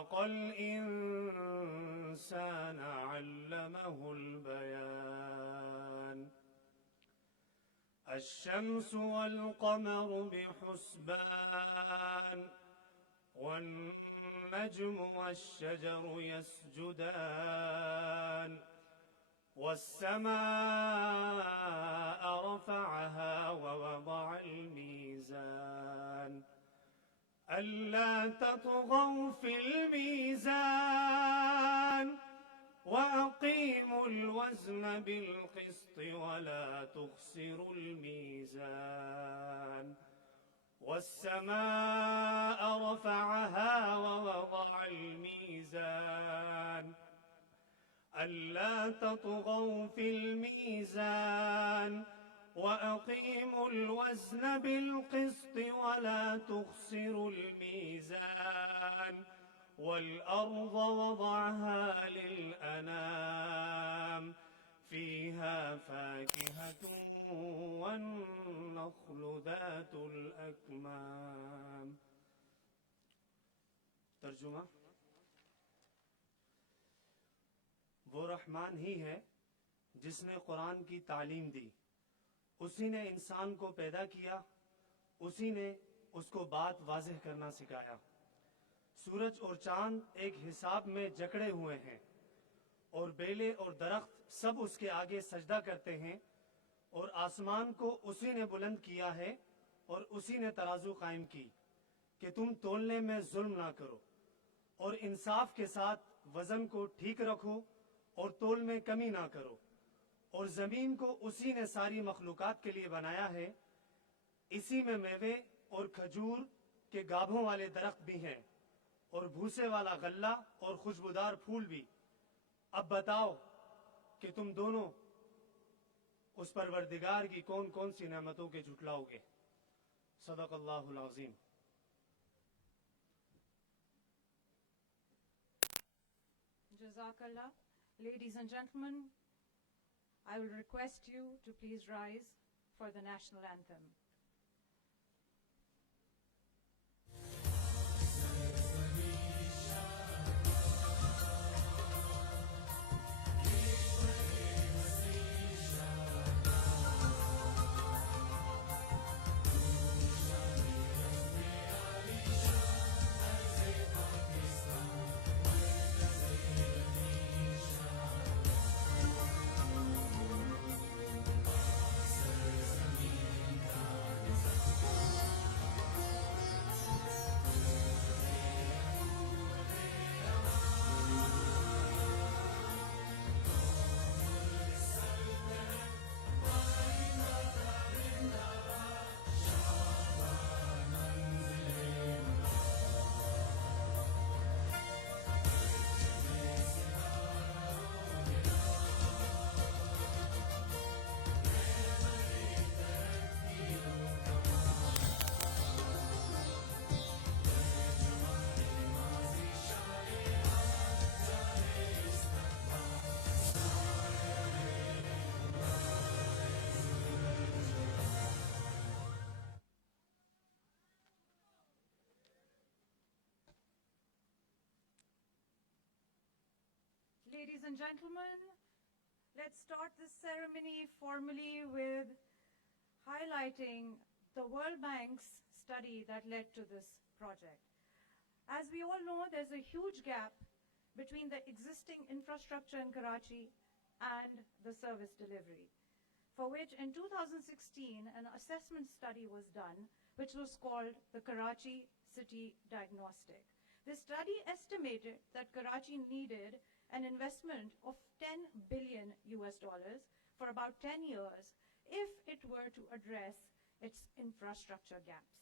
خلق الإنسان علمه البيان الشمس والقمر بحسبان والنجم والشجر يسجدان والسماء رفعها ووضع الميزان ألا تطغوا في الميزان وأقيموا الوزن بالقسط ولا تخسروا الميزان والسماء رفعها ووضع الميزان ألا تطغوا في الميزان وأقيموا الوزن بالقسط ولا تخسروا الميزان والأرض وضعها للأنام فيها فاكهة والنخل ذات الأكمام. ترجمہ: وہ رحمان ہی ہے جس نے قرآن کی تعلیم دی، اسی نے انسان کو پیدا کیا، اسی نے اس کو بات واضح کرنا سکھایا۔ سورج اور چاند ایک حساب میں جکڑے ہوئے ہیں اور بیلے اور درخت سب اس کے آگے سجدہ کرتے ہیں، اور آسمان کو اسی نے بلند کیا ہے اور اسی نے ترازو قائم کی کہ تم تولنے میں ظلم نہ کرو اور انصاف کے ساتھ وزن کو ٹھیک رکھو اور تول میں کمی نہ کرو۔ اور زمین کو اسی نے ساری مخلوقات کے لیے بنایا ہے، اسی میں میوے اور کھجور کے گابھوں والے درخت بھی ہیں اور بھوسے والا غلہ اور خوشبودار پھول بھی۔ اب بتاؤ کہ تم دونوں اس پروردگار کی کون کون سی نعمتوں کے جھٹلاؤ گے۔ صدق اللہ العظیم۔ Jazakallah. Ladies and gentlemen, I will request you to please rise for the national anthem. Ladies and gentlemen, let's start this ceremony formally with highlighting the World Bank's study that led to this project. As we all know, there's a huge gap between the existing infrastructure in Karachi and the service delivery, for which in 2016 an assessment study was done, which was called the Karachi City Diagnostic. This study estimated that Karachi needed an investment of $10 billion for about 10 years if it were to address its infrastructure gaps.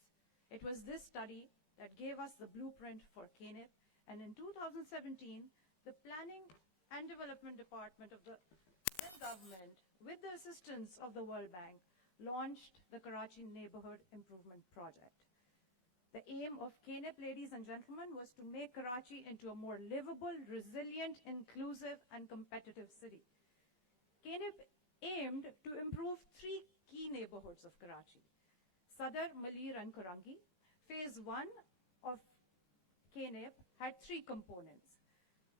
It was this study that gave us the blueprint for KNIP, and in 2017, the Planning and Development Department of the Sindh government, with the assistance of the World Bank, launched the Karachi Neighborhood Improvement Project. The aim of KNIP, ladies and gentlemen, was to make Karachi into a more livable, resilient, inclusive, and competitive city. KNIP aimed to improve 3 key neighborhoods of Karachi: Sadr, Malir, and Korangi. Phase 1 of KNIP had three components.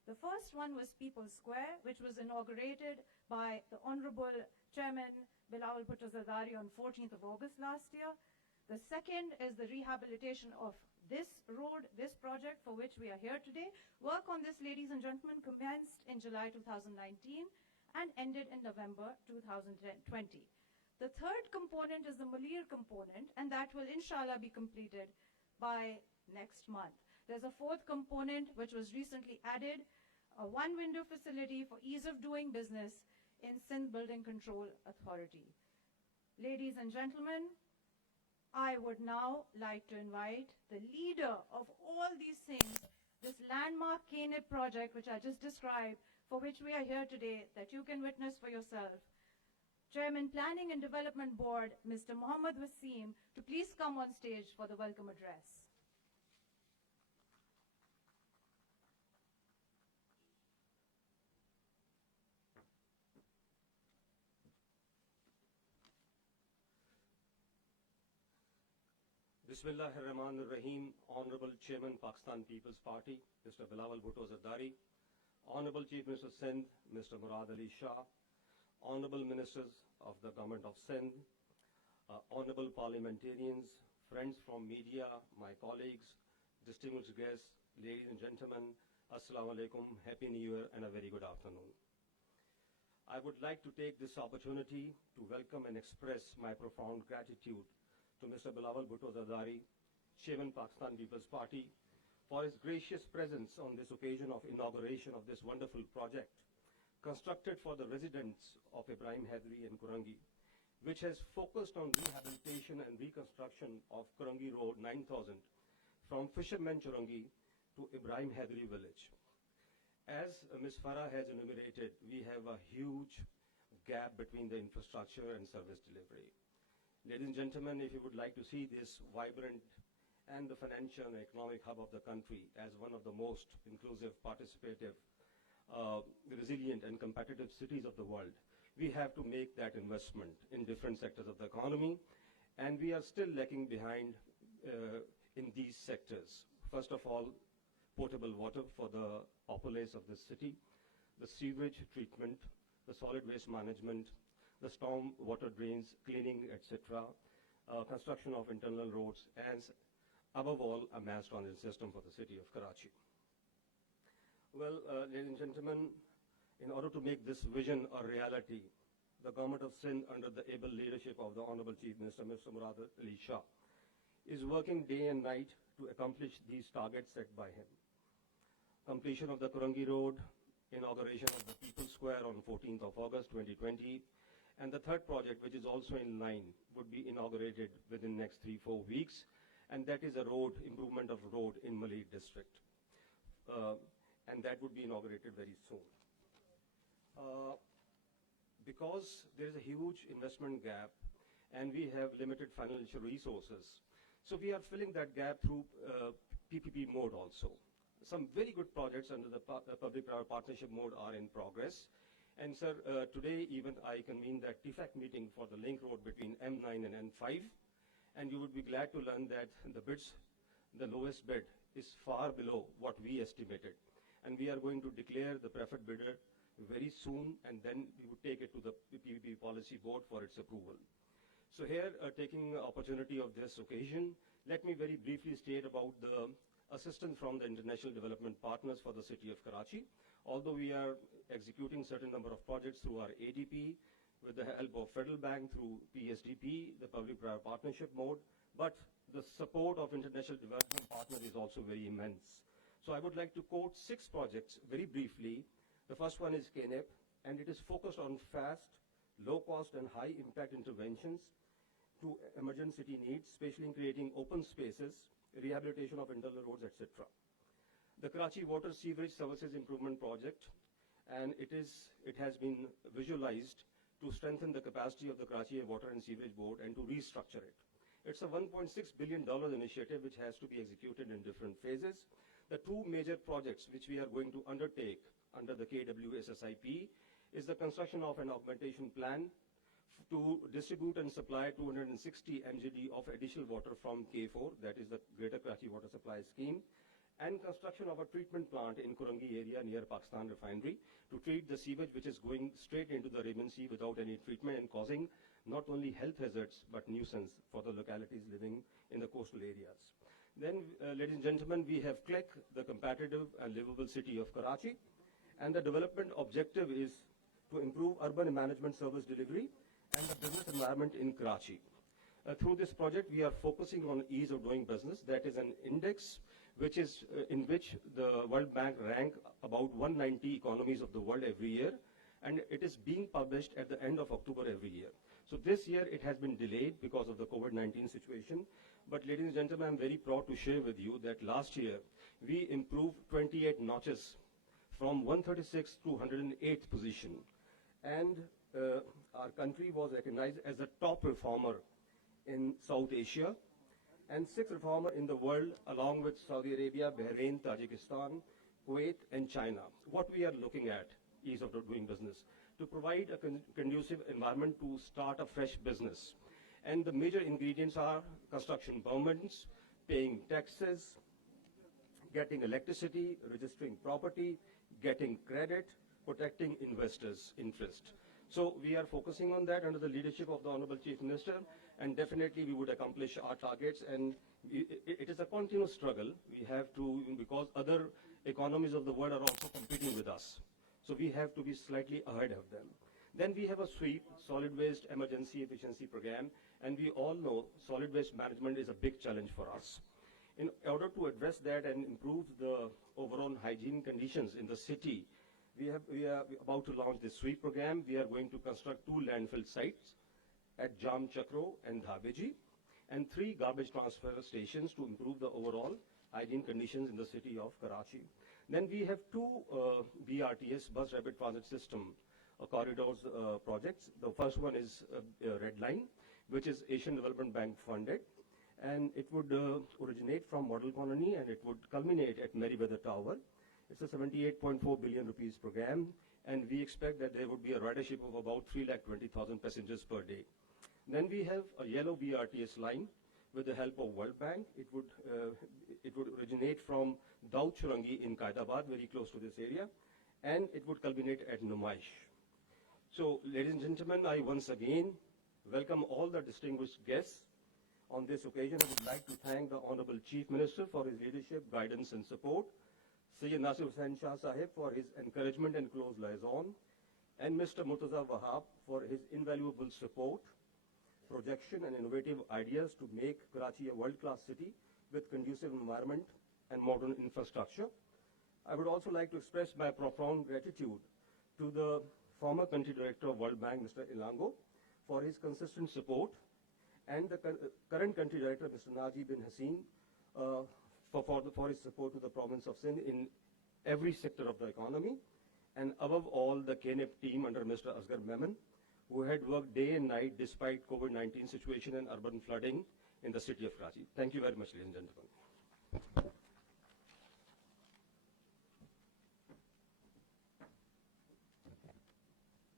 The first one was People's Square, which was inaugurated by the Honorable Chairman Bilawal Bhutto Zardari on 14th of August last year. The second is the rehabilitation of this road, this project for which we are here today. Work on this, ladies and gentlemen, commenced in July 2019 and ended in November 2020. The third component is the Malir component, and that will inshallah be completed by next month. There's a fourth component which was recently added, a one-window facility for ease of doing business in Sindh Building Control Authority. Ladies and gentlemen, I would now like to invite the leader of all these things, this landmark KNIP project which I just described, for which we are here today, that you can witness for yourself, Chairman Planning and Development Board, Mr. Mohammad Wasim, to please come on stage for the welcome address. Bismillahirrahmanirrahim. Honorable Chairman, Pakistan People's Party, Mr. Bilawal Bhutto Zardari, Honorable Chief Minister Sindh, Mr. Murad Ali Shah, Honorable Ministers of the Government of Sindh, Honorable Parliamentarians, friends from media, my colleagues, distinguished guests, ladies and gentlemen, Assalamu alaikum, Happy New Year and a very good afternoon. I would like to take this opportunity to welcome and express my profound gratitude to Mr. Bilawal Bhutto Zardari, Chairman Pakistan People's Party, for his gracious presence on this occasion of inauguration of this wonderful project, constructed for the residents of Ibrahim Haidari and Kurangi, which has focused on rehabilitation and reconstruction of Kurangi Road 9000 from Fisherman Churangi to Ibrahim Haidari village. As Ms. Farah has enumerated, we have a huge gap between the infrastructure and service delivery. Ladies and gentlemen, if you would like to see this vibrant and the financial and economic hub of the country as one of the most inclusive, participative, resilient and competitive cities of the world, we have to make that investment in different sectors of the economy, and we are still lagging behind in these sectors. First of all, potable water for the populace of the city, the sewage treatment, the solid waste management, the storm water drains, cleaning, etc., construction of internal roads, and above all, a mass transit system for the city of Karachi. Well, ladies and gentlemen, in order to make this vision a reality, the government of Sindh, under the able leadership of the Honorable Chief Minister, Mr. Murad Ali Shah, is working day and night to accomplish these targets set by him. Completion of the Kurangi Road, inauguration of the People's Square on 14th of August 2020, and the third project, which is also in line, would be inaugurated within next 3-4 weeks, and that is a road, improvement of road in Malir district. And that would be inaugurated very soon. Because there is a huge investment gap and we have limited financial resources, so we are filling that gap through PPP mode also. Some very good projects under the public-private partnership mode are in progress. And sir, today even I convened that TFAC meeting for the link road between M9 and N5, and you would be glad to learn that the bids, the lowest bid is far below what we estimated. And we are going to declare the preferred bidder very soon, and then we would take it to the PPP policy board for its approval. So here, taking opportunity of this occasion, let me very briefly state about the assistance from the international development partners for the city of Karachi. Although we are executing certain number of projects through our ADP, with the help of Federal Bank through PSDP, the public-private partnership mode, but the support of international development partners is also very immense. So I would like to quote 6 projects very briefly. The first one is KNIP, and it is focused on fast, low-cost and high-impact interventions to emergent city needs, especially in creating open spaces, rehabilitation of internal roads, etc. The Karachi Water Sewerage Services Improvement Project, and it has been visualized to strengthen the capacity of the Karachi Water and Sewerage Board and to restructure it. It's a $1.6 billion initiative which has to be executed in different phases. The 2 major projects which we are going to undertake under the KWSSIP is the construction of an augmentation plan to distribute and supply 260 MGD of additional water from K4, that is the Greater Karachi Water Supply Scheme, and construction of a treatment plant in Kurangi area near Pakistan refinery to treat the sewage which is going straight into the Arabian Sea without any treatment and causing not only health hazards but nuisance for the localities living in the coastal areas. Then, ladies and gentlemen, we have CLEC, the competitive and livable city of Karachi, and the development objective is to improve urban management service delivery and the business environment in Karachi. Through this project, we are focusing on ease of doing business. That is an index in which the World Bank rank about 190 economies of the world every year, and it is being published at the end of October every year. So this year it has been delayed because of the COVID-19 situation. But ladies and gentlemen, I'm very proud to share with you that last year we improved 28 notches from 136th to 108th position. And our country was recognized as the top reformer in South Asia and 6th reformer in the world, along with Saudi Arabia, Bahrain, Tajikistan, Kuwait, and China. What we are looking at, ease of doing business, to provide a conducive environment to start a fresh business. And the major ingredients are construction permits, paying taxes, getting electricity, registering property, getting credit, protecting investors' interest. So we are focusing on that under the leadership of the Honorable Chief Minister, and definitely we would accomplish our targets. And it is a continuous struggle. We have to, because other economies of the world are also competing with us. So we have to be slightly ahead of them. Then we have a SWEEP, Solid Waste Emergency Efficiency Program, and we all know solid waste management is a big challenge for us. In order to address that and improve the overall hygiene conditions in the city, we are about to launch the SWEEP program. We are going to construct 2 landfill sites at Jam Chakro and Dhabeji, and 3 garbage transfer stations to improve the overall hygiene conditions in the city of Karachi. Then we have 2 BRTS, Bus Rapid Transit System, corridors projects. The first one is Red Line, which is Asian Development Bank funded, and it would originate from Model Colony and it would culminate at Meriwether Tower. It's a 78.4 billion rupees program, and we expect that there would be a ridership of about 320,000 passengers per day. Then we have a yellow BRTS line with the help of World Bank. It would originate from Daud Churangi in Qaidabad, very close to this area, and it would culminate at Numaish. So, ladies and gentlemen, I once again welcome all the distinguished guests. On this occasion, I would like to thank the Honorable Chief Minister for his leadership, guidance and support, Sayyid Nasir Hussain Shah Sahib for his encouragement and close liaison, and Mr. Murtaza Wahab for his invaluable support, projection and innovative ideas to make Karachi a world-class city with conducive environment and modern infrastructure. I would also like to express my profound gratitude to the former country director of World Bank, Mr. Ilango, for his consistent support, and the current country director, Mr. Najib bin Haseen, for his support to the province of Sindh in every sector of the economy, and above all, the KNIP team under Mr. Asghar Memon, who had worked day and night despite COVID-19 situation and urban flooding in the city of Karachi. Thank you very much, ladies and gentlemen.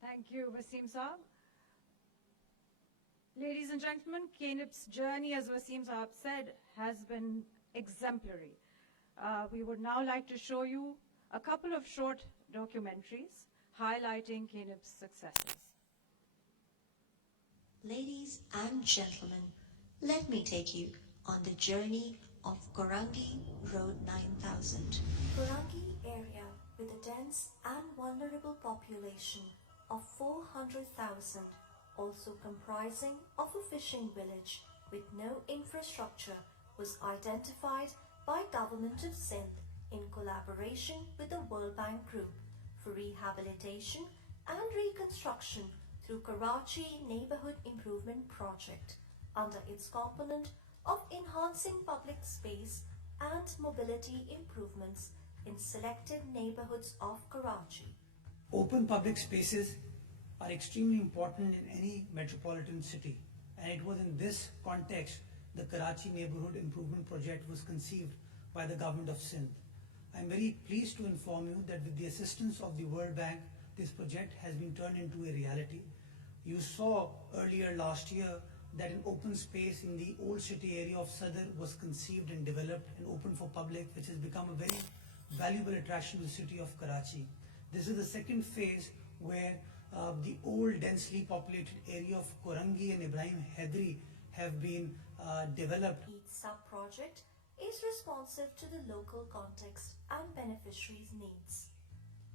Thank you, Wasim Saab. Ladies and gentlemen, KNIP's journey, as Wasim Saab said, has been exemplary. We would now like to show you a couple of short documentaries highlighting KNIP's successes. Ladies and gentlemen, let me take you on the journey of Kurangi Road 9000. Kurangi area with a dense and vulnerable population of 400,000, also comprising of a fishing village with no infrastructure, was identified by Government of Sindh in collaboration with the World Bank Group for rehabilitation and reconstruction through Karachi Neighborhood Improvement Project under its component of enhancing public space and mobility improvements in selected neighborhoods of Karachi. Open public spaces are extremely important in any metropolitan city, and it was in this context the Karachi Neighborhood Improvement Project was conceived by the Government of Sindh. I am very pleased to inform you that with the assistance of the World Bank, this project has been turned into a reality. You saw earlier last year that an open space in the old city area of Sadr was conceived and developed and opened for public, which has become a very valuable attraction to the city of Karachi. This is the second phase where the old densely populated area of Korangi and Ibrahim Hedri have been developed. Each sub-project is responsive to the local context and beneficiaries' needs.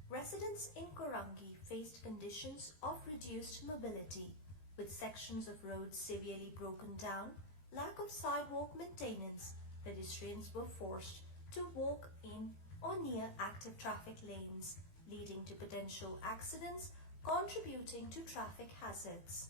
Residents in Korangi faced conditions of reduced mobility, with sections of roads severely broken down, lack of sidewalk maintenance. Pedestrians were forced to walk in or near active traffic lanes, leading to potential accidents, contributing to traffic hazards.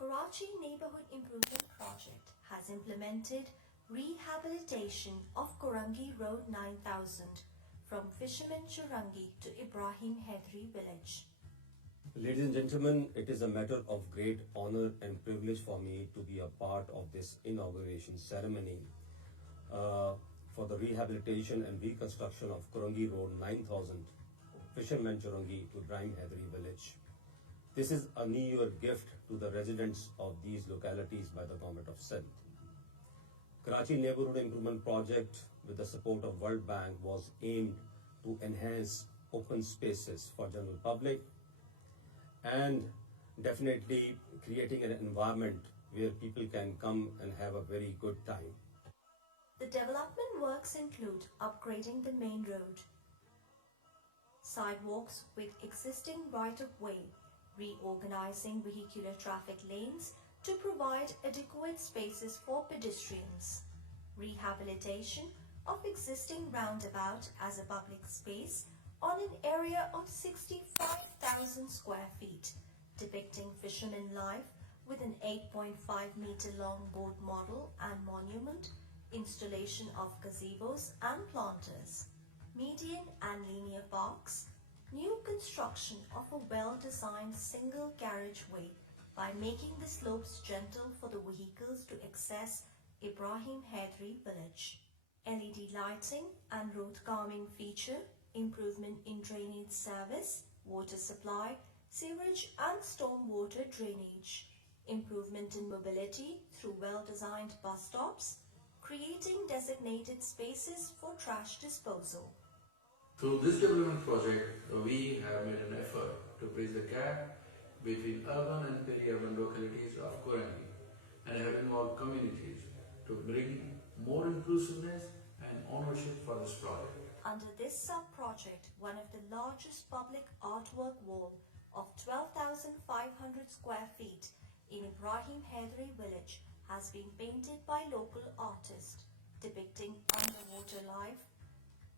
Karachi Neighborhood Improvement Project has implemented rehabilitation of Korangi Road 9000 from Fisherman Churangi to Ibrahim Hedri village. Ladies and gentlemen, it is a matter of great honor and privilege for me to be a part of this inauguration ceremony for the rehabilitation and reconstruction of Korangi Road 9000, Fisherman Churangi to Ibrahim Hedri village. This is a New Year gift to the residents of these localities by the Government of Sindh. Karachi Neighborhood Improvement Project with the support of World Bank was aimed to enhance open spaces for general public and definitely creating an environment where people can come and have a very good time. The development works include upgrading the main road, sidewalks with existing right-of-way, reorganizing vehicular traffic lanes to provide adequate spaces for pedestrians, rehabilitation of existing roundabout as a public space on an area of 65,000 square feet, depicting fisherman life with an 8.5-meter long board model and monument, installation of gazebos and planters, median and linear parks, new construction of a well-designed single carriageway by making the slopes gentle for the vehicles to access Ibrahim Hedri village, LED lighting and road calming feature, improvement in drainage service, water supply, sewage and stormwater drainage, improvement in mobility through well-designed bus stops, creating designated spaces for trash disposal. Through this development project, we have made an effort to bridge the gap between urban and peri-urban localities of Korangi and have involved communities to bring more inclusiveness and ownership for this project. Under this sub-project, one of the largest public artwork wall of 12,500 square feet in Ibrahim Hedri village has been painted by local artists depicting underwater life,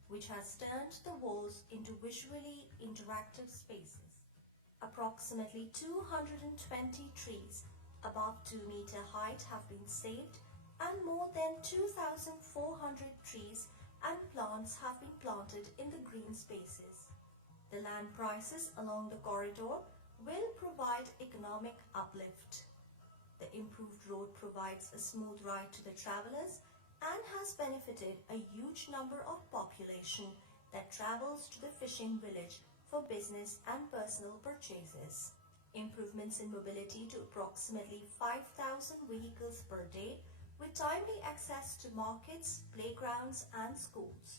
which has turned the walls into visually interactive spaces. Approximately 220 trees above 2-meter height have been saved and more than 2,400 trees and plants have been planted in the green spaces. The land prices along the corridor will provide economic uplift. The improved road provides a smooth ride to the travelers and has benefited a huge number of population that travels to the fishing village for business and personal purchases. Improvements in mobility to approximately 5,000 vehicles per day with timely access to markets, playgrounds and schools.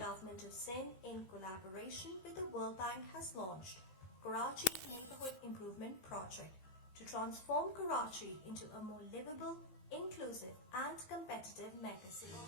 Government of Sindh in collaboration with the World Bank has launched Karachi Neighborhood Improvement Project to transform Karachi into a more livable, inclusive and competitive megacity.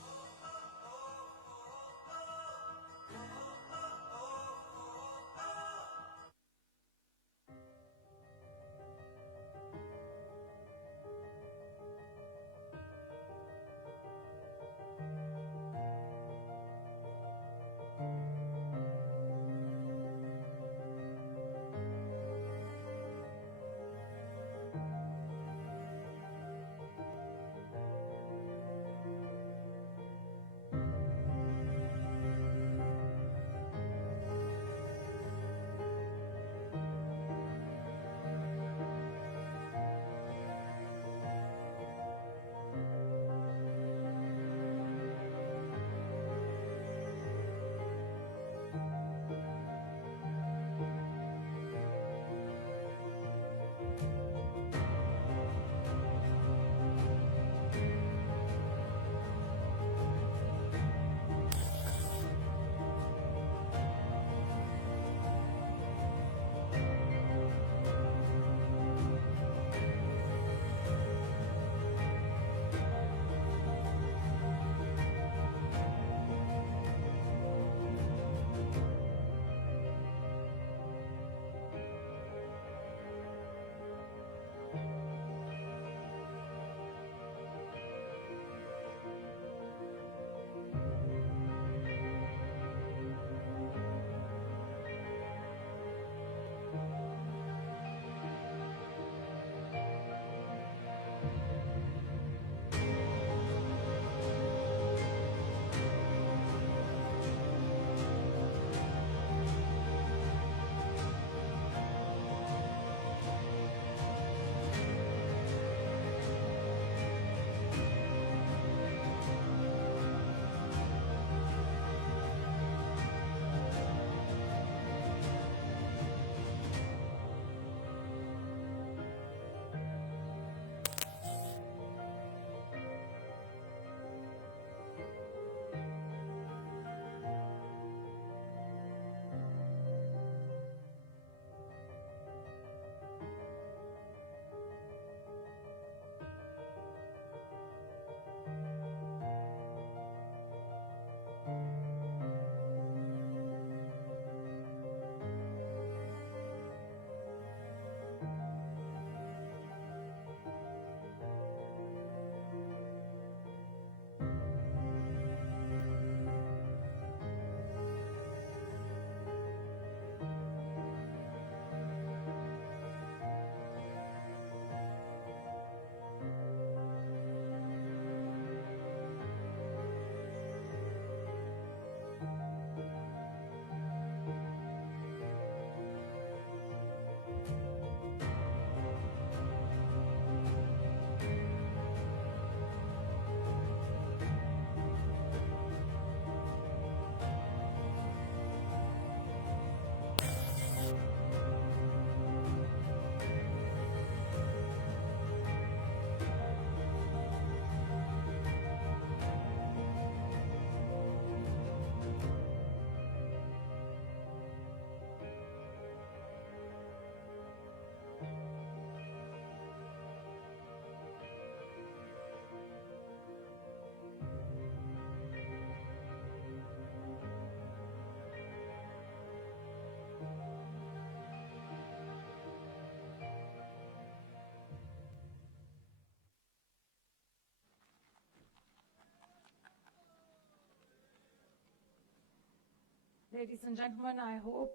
Ladies and gentlemen, I hope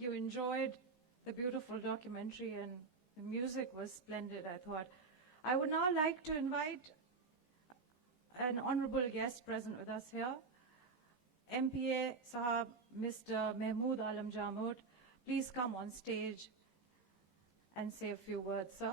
you enjoyed the beautiful documentary, and the music was splendid, I thought. I would now like to invite an honorable guest present with us here, MPA Sahab, Mr. Mahmood Alam Jamud. Please come on stage and say a few words, sir.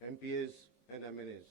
MPAs and MNAs,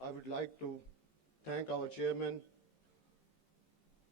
I would like to thank our chairman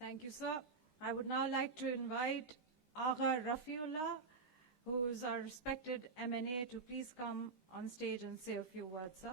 Thank you, sir. I would now like to invite Agha Rafiullah, who is our respected MNA, to please come on stage and say a few words, sir.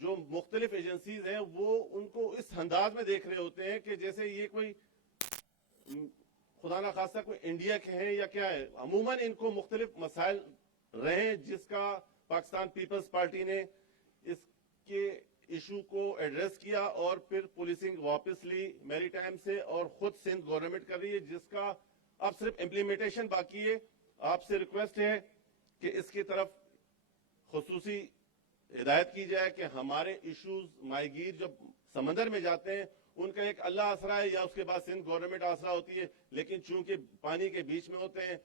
جو مختلف agencies ہیں وہ ان کو اس انداز میں دیکھ رہے ہوتے ہیں کہ جیسے یہ کوئی خدا نخواستہ کوئی انڈیا کے ہیں یا کیا ہے. عموماً ان کو مختلف مسائل رہے جس کا پاکستان پیپلز پارٹی نے اس کے ایشو کو ایڈریس کیا اور پھر پولیسنگ واپس لی میری ٹائم سے اور خود سندھ گورنمنٹ کر رہی ہے جس کا اب صرف امپلیمنٹیشن باقی ہے. آپ سے ریکویسٹ ہے کہ اس کی طرف خصوصی ہدایت کی جائے کہ ہمارے ایشوز ماہی گیر جب سمندر میں جاتے ہیں ان کا ایک اللہ آسرا ہے یا اس کے بعد سندھ گورنمنٹ آسرا ہوتی ہے, لیکن چونکہ پانی کے بیچ میں ہوتے ہیں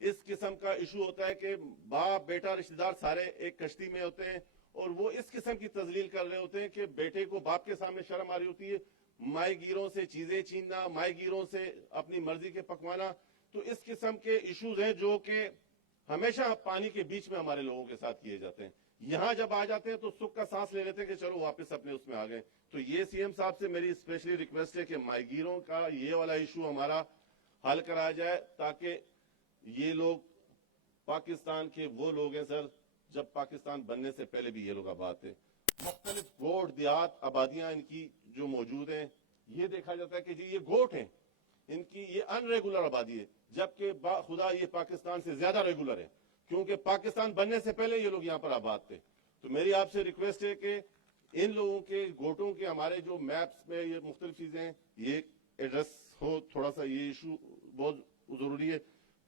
اس قسم کا ایشو ہوتا ہے کہ باپ بیٹا رشتہ دار سارے ایک کشتی میں ہوتے ہیں اور وہ اس قسم کی تذلیل کر رہے ہوتے ہیں کہ بیٹے کو باپ کے سامنے شرم آ رہی ہوتی ہے, ماہی گیروں سے چیزیں چھیننا, ماہی گیروں سے اپنی مرضی کے پکوانا. تو اس قسم کے ایشوز ہیں جو کہ ہمیشہ پانی کے بیچ میں ہمارے لوگوں کے ساتھ کیے جاتے ہیں. یہاں جب آ جاتے ہیں تو سکھ کا سانس لے لیتے ہیں کہ چلو واپس اپنے اس میں آ گئے. تو یہ سی ایم صاحب سے میری اسپیشلی ریکویسٹ ہے کہ ماہی گیروں کا یہ والا ایشو ہمارا حل کرایا جائے تاکہ یہ لوگ پاکستان کے وہ لوگ ہیں سر جب پاکستان بننے سے پہلے بھی یہ لوگ آباد تھے. مختلف گوٹ دیہات آبادیاں ان کی جو موجود ہیں یہ دیکھا جاتا ہے کہ جی یہ گوٹ ہیں, ان کی یہ ان ریگولر آبادی ہے جبکہ خدا یہ پاکستان سے زیادہ ریگولر ہے کیونکہ پاکستان بننے سے پہلے یہ لوگ یہاں پر آباد تھے. تو میری آپ سے ریکویسٹ ہے کہ ان لوگوں کے گوٹوں کے ہمارے جو میپس میں یہ مختلف چیزیں ہیں یہ ایڈریس ہو, تھوڑا سا یہ ایشو بہت ضروری ہے.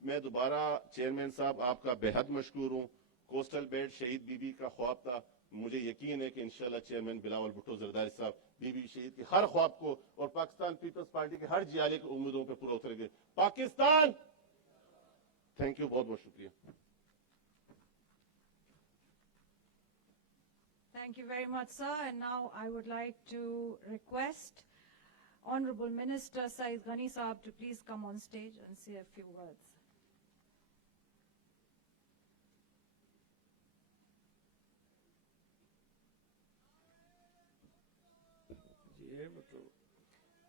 میں دوبارہ چیئرمین صاحب آپ کا بے حد مشکور ہوں. کوسٹل بیلٹ شہید بی بی کا خواب تھا, مجھے یقین ہے کہ انشاءاللہ چیئرمین بلاول بھٹو زرداری صاحب بی بی شہید کے ہر خواب کو اور پاکستان پیپلز پارٹی کے ہر جیالے کی امیدوں پہ پورا اترے گے. پاکستان, تھینک یو, بہت بہت شکریہ. Thank you very much, sir. And now I would like to request Honorable Minister Saeed Ghani Sahab to please come on stage and say a few words.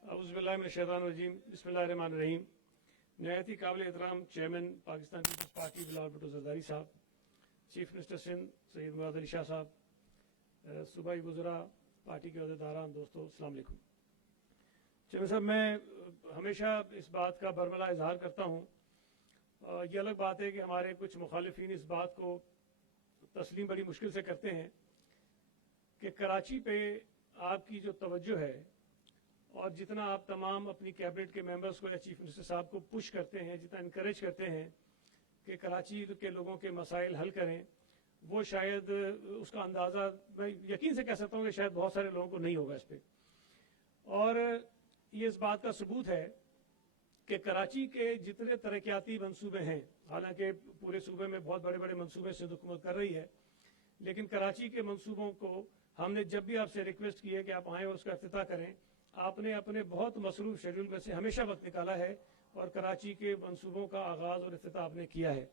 اعوذ باللہ من الشیطان الرجیم, بسم اللہ الرحمن الرحیم. نہایت ہی قابل احترام چیئرمین پاکستان پیپلز پارٹی بلاول بھٹو زرداری صاحب, چیف منسٹر سندھ سید مراد علی شاہ صاحب, صوبائی وزراء, پارٹی کے عہدیداران, دوستو السلام علیکم. چیئرمین صاحب, میں ہمیشہ اس بات کا برملا اظہار کرتا ہوں, یہ الگ بات ہے کہ ہمارے کچھ مخالفین اس بات کو تسلیم بڑی مشکل سے کرتے ہیں کہ کراچی پہ آپ کی جو توجہ ہے اور جتنا آپ تمام اپنی کیبنٹ کے ممبرز کو یا چیف منسٹر صاحب کو پش کرتے ہیں, جتنا انکریج کرتے ہیں کہ کراچی کے لوگوں کے مسائل حل کریں, وہ شاید اس کا اندازہ میں یقین سے کہہ سکتا ہوں کہ شاید بہت سارے لوگوں کو نہیں ہوگا اس پہ. اور یہ اس بات کا ثبوت ہے کہ کراچی کے جتنے ترقیاتی منصوبے ہیں, حالانکہ پورے صوبے میں بہت بڑے بڑے منصوبے سندھ حکومت کر رہی ہے, لیکن کراچی کے منصوبوں کو ہم نے جب بھی آپ سے ریکویسٹ کی ہے کہ آپ آئیں اور اس کا افتتاح کریں, آپ نے اپنے بہت مصروف شیڈول میں سے ہمیشہ وقت نکالا ہے اور کراچی کے منصوبوں کا آغاز اور افتتاح آپ نے کیا ہے.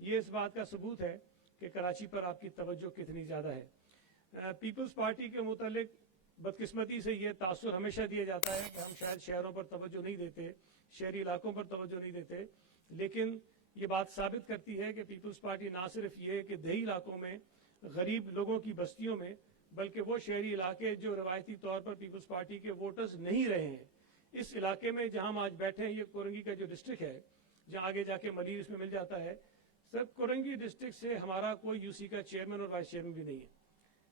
یہ اس بات کا ثبوت ہے کہ کراچی پر آپ کی توجہ کتنی زیادہ ہے. پیپلز پارٹی کے متعلق بدقسمتی سے یہ تاثر ہمیشہ دیا جاتا ہے کہ ہم شاید شہروں پر توجہ نہیں دیتے, شہری علاقوں پر توجہ نہیں دیتے, لیکن یہ بات ثابت کرتی ہے کہ پیپلز پارٹی نہ صرف یہ کہ دیہی علاقوں میں غریب لوگوں کی بستیوں میں, بلکہ وہ شہری علاقے جو روایتی طور پر پیپلز پارٹی کے ووٹرز نہیں رہے ہیں, اس علاقے میں جہاں ہم آج بیٹھے ہیں, یہ کورنگی کا جو ڈسٹرکٹ ہے جہاں آگے جا کے ملیر اس میں مل جاتا ہے, سر کورنگی ڈسٹرکٹ سے ہمارا کوئی یو سی کا چیئرمین اور وائس چیئرمین بھی نہیں ہے,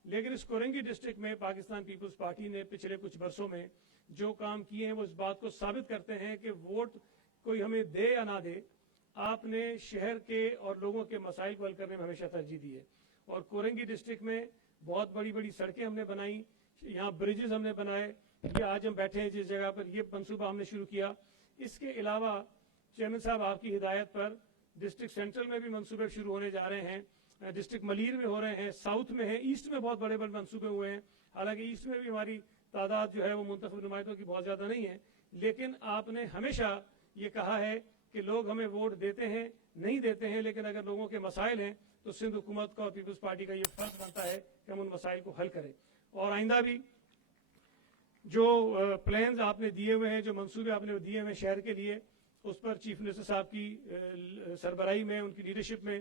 لیکن اس کورنگی ڈسٹرکٹ میں پاکستان پیپلز پارٹی نے پچھلے کچھ برسوں میں جو کام کیے ہیں وہ اس بات کو ثابت کرتے ہیں کہ ووٹ کوئی ہمیں دے یا نہ دے, آپ نے شہر کے اور لوگوں کے مسائل کو حل کرنے میں ہمیشہ ترجیح دی ہے. اور کورنگی ڈسٹرکٹ میں بہت بڑی بڑی سڑکیں ہم نے بنائی, یہاں بریجز ہم نے بنائے, یہ آج ہم بیٹھے ہیں جس جگہ پر, یہ منصوبہ ہم نے شروع کیا. اس کے علاوہ چیئرمین صاحب آپ کی ہدایت پر ڈسٹرکٹ سینٹرل میں بھی منصوبے شروع ہونے جا رہے ہیں, ڈسٹرکٹ ملیر میں ہو رہے ہیں, ساؤتھ میں ہیں, ایسٹ میں بہت بڑے بڑے منصوبے ہوئے ہیں. حالانکہ ایسٹ میں بھی ہماری تعداد جو ہے وہ منتخب نمائندوں کی بہت زیادہ نہیں ہے, لیکن آپ نے ہمیشہ یہ کہا ہے کہ لوگ ہمیں ووٹ دیتے ہیں نہیں دیتے ہیں, لیکن اگر لوگوں کے مسائل ہیں تو سندھ حکومت کا اور پیپلز پارٹی کا یہ فرض بنتا ہے کہ ہم ان مسائل کو حل کریں. اور آئندہ بھی جو پلانز آپ نے دیے ہوئے ہیں, جو منصوبے آپ نے دیے ہوئے ہیں شہر کے لیے, اس پر چیف منسٹر صاحب کی سربراہی میں, ان کی لیڈرشپ میں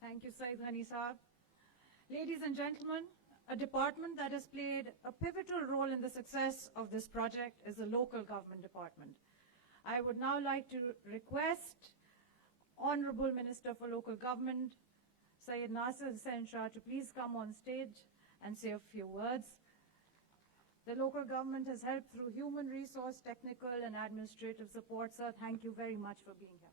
Thank you, Saeed Ghani Saab. Ladies and gentlemen, a department that has played a pivotal role in the success of this project is the local government department. I would now like to request Honorable Minister for Local Government, Syed Nasir Hussain Shah, to please come on stage and say a few words. The local government has helped through human resource, technical and administrative support. Sir, thank you very much for being here.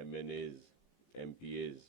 MNAs, MPAs,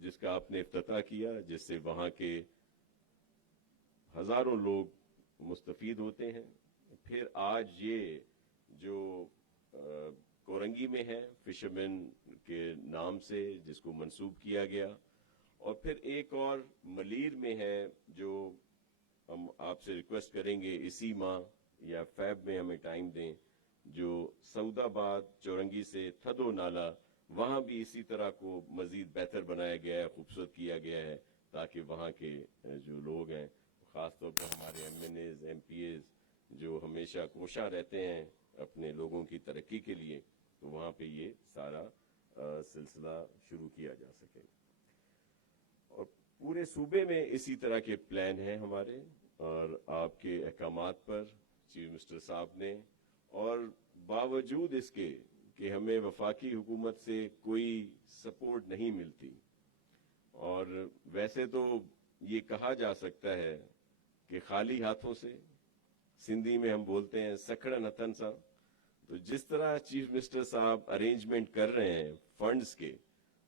جس کا آپ نے افتتاح کیا, جس سے وہاں کے ہزاروں لوگ مستفید ہوتے ہیں. پھر آج یہ جو کورنگی میں ہے فشرمین کے نام سے جس کو منسوب کیا گیا, اور پھر ایک اور ملیر میں ہے جو ہم آپ سے ریکویسٹ کریں گے اسی ماہ یا فیب میں ہمیں ٹائم دیں, جو سعود آباد چورنگی سے تھدو نالا, وہاں بھی اسی طرح کو مزید بہتر بنایا گیا ہے, خوبصورت کیا گیا ہے, تاکہ وہاں کے جو لوگ ہیں, خاص طور پر ہمارے MNAs MPAs جو ہمیشہ کوشاں رہتے ہیں اپنے لوگوں کی ترقی کے لیے, تو وہاں پہ یہ سارا سلسلہ شروع کیا جا سکے. اور پورے صوبے میں اسی طرح کے پلان ہیں ہمارے, اور آپ کے احکامات پر چیف منسٹر صاحب نے, اور باوجود اس کے کہ ہمیں وفاقی حکومت سے کوئی سپورٹ نہیں ملتی, اور ویسے تو یہ کہا جا سکتا ہے کہ خالی ہاتھوں سے, سندھی میں ہم بولتے ہیں سکھڑن ہتھن سا, تو جس طرح چیف منسٹر صاحب ارینجمنٹ کر رہے ہیں فنڈز کے,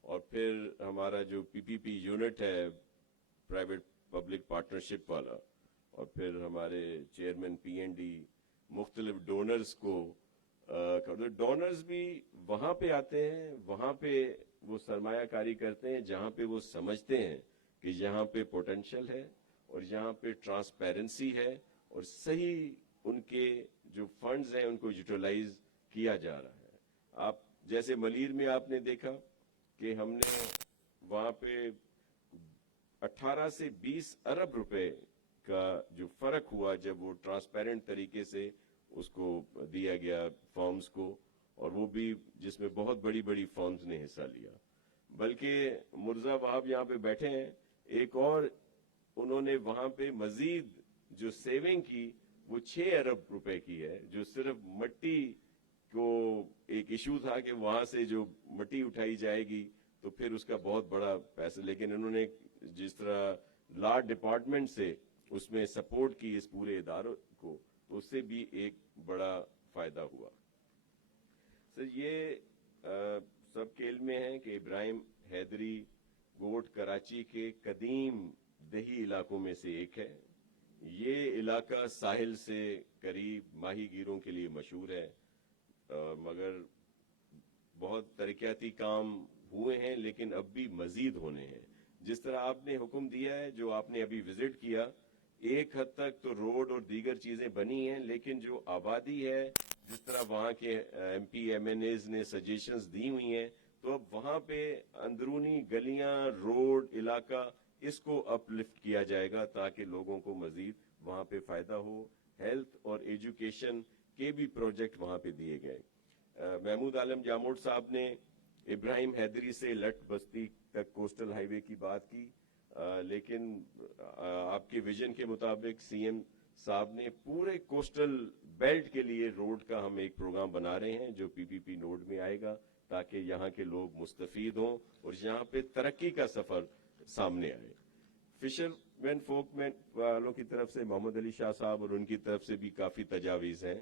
اور پھر ہمارا جو پی پی پی یونٹ ہے پرائیویٹ پبلک پارٹنرشپ والا, اور پھر ہمارے چیئرمین پی این ڈی مختلف ڈونرز کو, ڈونرز بھی وہاں پہ آتے ہیں, وہاں پہ وہ سرمایہ کاری کرتے ہیں جہاں پہ وہ سمجھتے ہیں کہ یہاں پہ پوٹینشل ہے اور یہاں پہ ٹرانسپیرنسی ہے, اور صحیح ان کے جو فنڈز ہیں ان کو یوٹیلائز کیا جا رہا ہے. آپ جیسے ملیر میں آپ نے دیکھا کہ ہم نے وہاں پہ 18 سے 20 ارب روپے کا جو فرق ہوا جب وہ ٹرانسپیرنٹ طریقے سے اس کو دیا گیا فارمز کو, اور وہ بھی جس میں بہت بڑی بڑی فارمز نے حصہ لیا. بلکہ مرزا وہاب یہاں پہ بیٹھے ہیں, ایک اور انہوں نے وہاں پہ مزید جو سیونگ کی وہ 6 ارب روپے کی ہے, جو صرف مٹی کو ایک ایشو تھا کہ وہاں سے جو مٹی اٹھائی جائے گی تو پھر اس کا بہت بڑا پیسہ, لیکن انہوں نے جس طرح لا ڈپارٹمنٹ سے اس میں سپورٹ کی اس پورے اداروں کو, تو اس سے بھی ایک بڑا فائدہ ہوا. سر یہ سب کے علم میں ہے کہ ابراہیم حیدری گوٹ کراچی کے قدیم دیہی علاقوں میں سے ایک ہے. یہ علاقہ ساحل سے قریب ماہی گیروں کے لیے مشہور ہے, مگر بہت ترقیاتی کام ہوئے ہیں لیکن اب بھی مزید ہونے ہیں. جس طرح آپ نے حکم دیا ہے, جو آپ نے ابھی وزٹ کیا, ایک حد تک تو روڈ اور دیگر چیزیں بنی ہیں, لیکن جو آبادی ہے, جس طرح وہاں کے MP MNAs نے سجیشنز دی ہوئی ہیں, تو اب وہاں پہ اندرونی گلیاں, روڈ, علاقہ, اس کو اپ لفٹ کیا جائے گا تاکہ لوگوں کو مزید وہاں پہ فائدہ ہو. ہیلتھ اور ایجوکیشن کے بھی پروجیکٹ وہاں پہ دیے گئے. محمود عالم جاموٹ صاحب نے ابراہیم حیدری سے لٹ بستی تک کوسٹل ہائی وے کی بات کی, لیکن آپ کے ویژن کے مطابق سی ایم صاحب نے پورے کوسٹل بیلٹ کے لیے روڈ کا ہم ایک پروگرام بنا رہے ہیں جو پی پی پی نوڈ میں آئے گا, تاکہ یہاں کے لوگ مستفید ہوں اور یہاں پہ ترقی کا سفر سامنے آئے. فشرمین فوک مین والوں کی طرف سے محمد علی شاہ صاحب اور ان کی طرف سے بھی کافی تجاویز ہیں,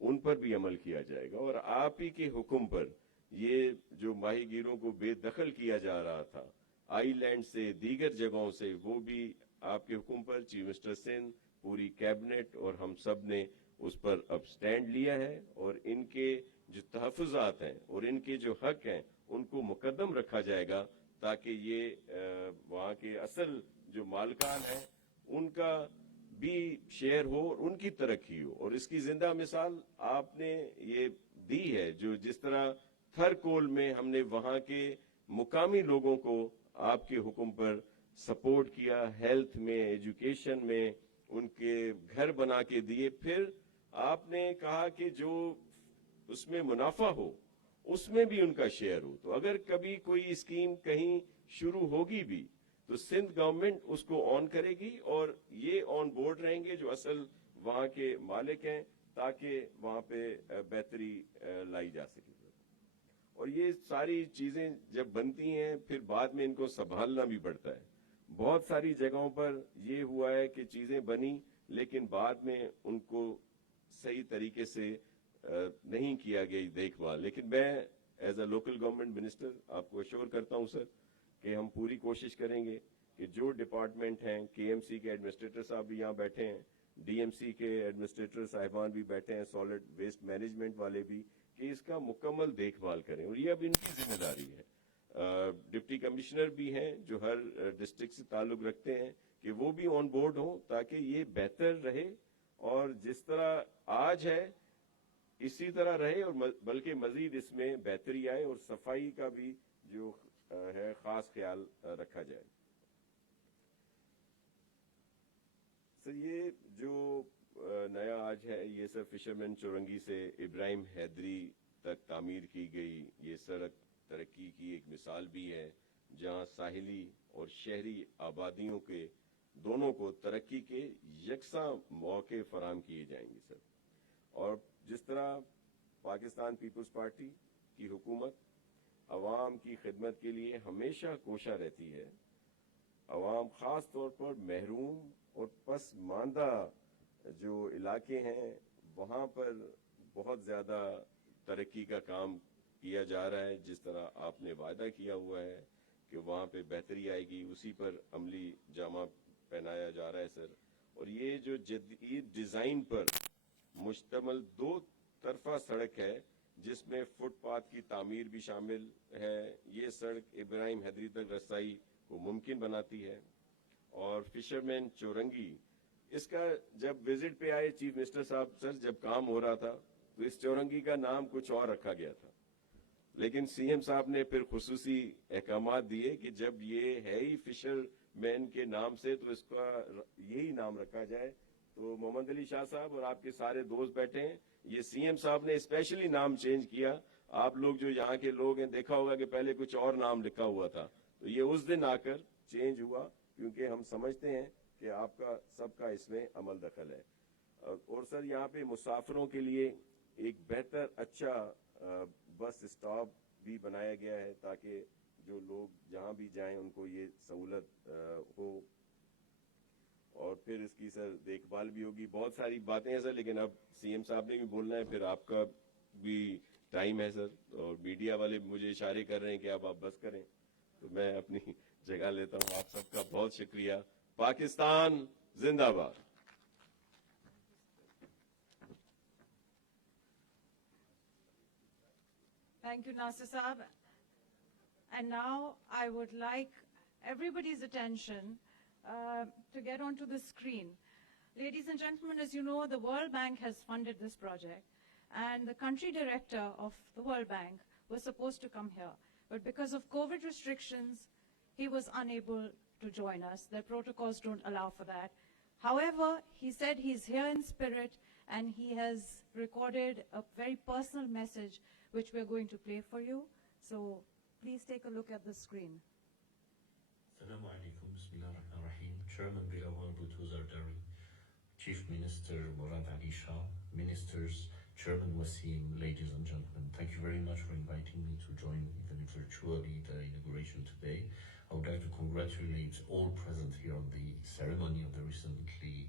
ان پر بھی عمل کیا جائے گا. اور آپ ہی کے حکم پر یہ جو ماہی گیروں کو بے دخل کیا جا رہا تھا آئی لینڈ سے, دیگر جگہوں سے, وہ بھی آپ کے حکم پر چیف منسٹر سندھ, پوری کیبنٹ اور ہم سب نے اس پر اب سٹینڈ لیا ہے, اور ان کے جو تحفظات ہیں اور ان کے جو حق ہیں ان کو مقدم رکھا جائے گا, تاکہ یہ وہاں کے اصل جو مالکان ہیں ان کا بھی شیئر ہو اور ان کی ترقی ہو. اور اس کی زندہ مثال آپ نے یہ دی ہے, جو جس طرح تھر کول میں ہم نے وہاں کے مقامی لوگوں کو آپ کے حکم پر سپورٹ کیا, ہیلتھ میں, ایجوکیشن میں, ان کے گھر بنا کے دیے. پھر آپ نے کہا کہ جو اس میں منافع ہو اس میں بھی ان کا شیئر ہو. تو اگر کبھی کوئی اسکیم کہیں شروع ہوگی بھی تو سندھ گورنمنٹ اس کو آن کرے گی, اور یہ آن بورڈ رہیں گے جو اصل وہاں کے مالک ہیں, تاکہ وہاں پہ بہتری لائی جا سکے. اور یہ ساری چیزیں جب بنتی ہیں پھر بعد میں ان کو سنبھالنا بھی پڑتا ہے. بہت ساری جگہوں پر یہ ہوا ہے کہ چیزیں بنی لیکن بعد میں ان کو صحیح طریقے سے نہیں کیا گیا دیکھ بھال. لیکن میں as a local government minister آپ کو اشور کرتا ہوں سر کہ ہم پوری کوشش کریں گے کہ جو ڈپارٹمنٹ ہیں, KMC کے ایڈمنسٹریٹر صاحب بھی یہاں بیٹھے ہیں, DMC کے ایڈمنسٹریٹر صاحبان بھی بیٹھے ہیں, سالڈ ویسٹ مینجمنٹ والے بھی, کہ اس کا مکمل دیکھ بھال کریں. اور یہ اب ان کی ذمہ داری ہے. ڈپٹی کمشنر بھی ہیں جو ہر ڈسٹرکٹ سے تعلق رکھتے ہیں, کہ وہ بھی آن بورڈ ہوں تاکہ یہ بہتر رہے, اور جس طرح آج ہے اسی طرح رہے, اور بلکہ مزید اس میں بہتری آئے, اور صفائی کا بھی جو ہے خاص خیال رکھا جائے. سر یہ جو نیا آج ہے یہ سر فشرمین چورنگی سے ابراہیم حیدری تک تعمیر کی گئی یہ سڑک ترقی کی ایک مثال بھی ہے, جہاں ساحلی اور شہری آبادیوں کے دونوں کو ترقی کے یکساں موقع فراہم کیے جائیں گے سر. اور جس طرح پاکستان پیپلز پارٹی کی حکومت عوام کی خدمت کے لیے ہمیشہ کوشاں رہتی ہے, عوام خاص طور پر محروم اور پسماندہ جو علاقے ہیں وہاں پر بہت زیادہ ترقی کا کام کیا جا رہا ہے. جس طرح آپ نے وعدہ کیا ہوا ہے کہ وہاں پہ بہتری آئے گی, اسی پر عملی جامہ پہنایا جا رہا ہے سر. اور یہ جو جدید ڈیزائن پر مشتمل 2 طرفہ سڑک ہے جس میں فٹ پاتھ کی تعمیر بھی شامل ہے, یہ سڑک ابراہیم حیدری تک رسائی کو ممکن بناتی ہے. اور فشرمین چورنگی اس کا جب وزٹ پہ آئے چیف منسٹر صاحب سر, جب کام ہو رہا تھا تو اس چورنگی کا نام کچھ اور رکھا گیا تھا, لیکن CM صاحب نے پھر خصوصی احکامات دیے کہ جب یہ ہے ہی فشر مین کے نام سے تو اس کا یہی نام رکھا جائے. تو محمد علی شاہ صاحب اور آپ کے سارے دوست بیٹھے ہیں, یہ CM صاحب نے اسپیشلی نام چینج کیا. آپ لوگ جو یہاں کے لوگ ہیں دیکھا ہوگا کہ پہلے کچھ اور نام لکھا ہوا تھا, تو یہ اس دن آ کر چینج ہوا کیونکہ ہم سمجھتے ہیں کہ آپ کا سب کا اس میں عمل دخل ہے. اور سر یہاں پہ مسافروں کے لیے ایک بہتر اچھا بس اسٹاپ بھی بنایا گیا ہے تاکہ جو لوگ جہاں بھی جائیں ان کو یہ سہولت ہو, اور پھر اس کی سر دیکھ بھال بھی ہوگی. بہت ساری باتیں ہیں سر, لیکن اب CM صاحب نے بھی بولنا ہے, پھر آپ کا بھی ٹائم ہے سر, اور میڈیا والے مجھے اشارے کر رہے ہیں کہ اب آپ بس کریں, تو میں اپنی جگہ لیتا ہوں. آپ سب کا بہت شکریہ. پاکستان زندہ باد. Thank you, Nasir Saab. And now I would like everybody's attention to get onto the screen. Ladies and gentlemen, as you know, the World Bank has funded this project, and the country director of the World Bank was supposed to come here. But because of COVID restrictions, he was unable to join us. The protocols don't allow for that. However, he said he's here in spirit, and he has recorded a very personal message which we're going to play for you. So please take a look at the screen. Assalamu alaikum, bismillah ar-Rahman ar-Rahim. Chairman Bilawal Bhutto Zardari, Chief Minister Murad Ali Shah, Ministers, Chairman Wasim, ladies and gentlemen, thank you very much for inviting me to join, even if virtually, the inauguration today. I would like to congratulate all present here on the ceremony of the recently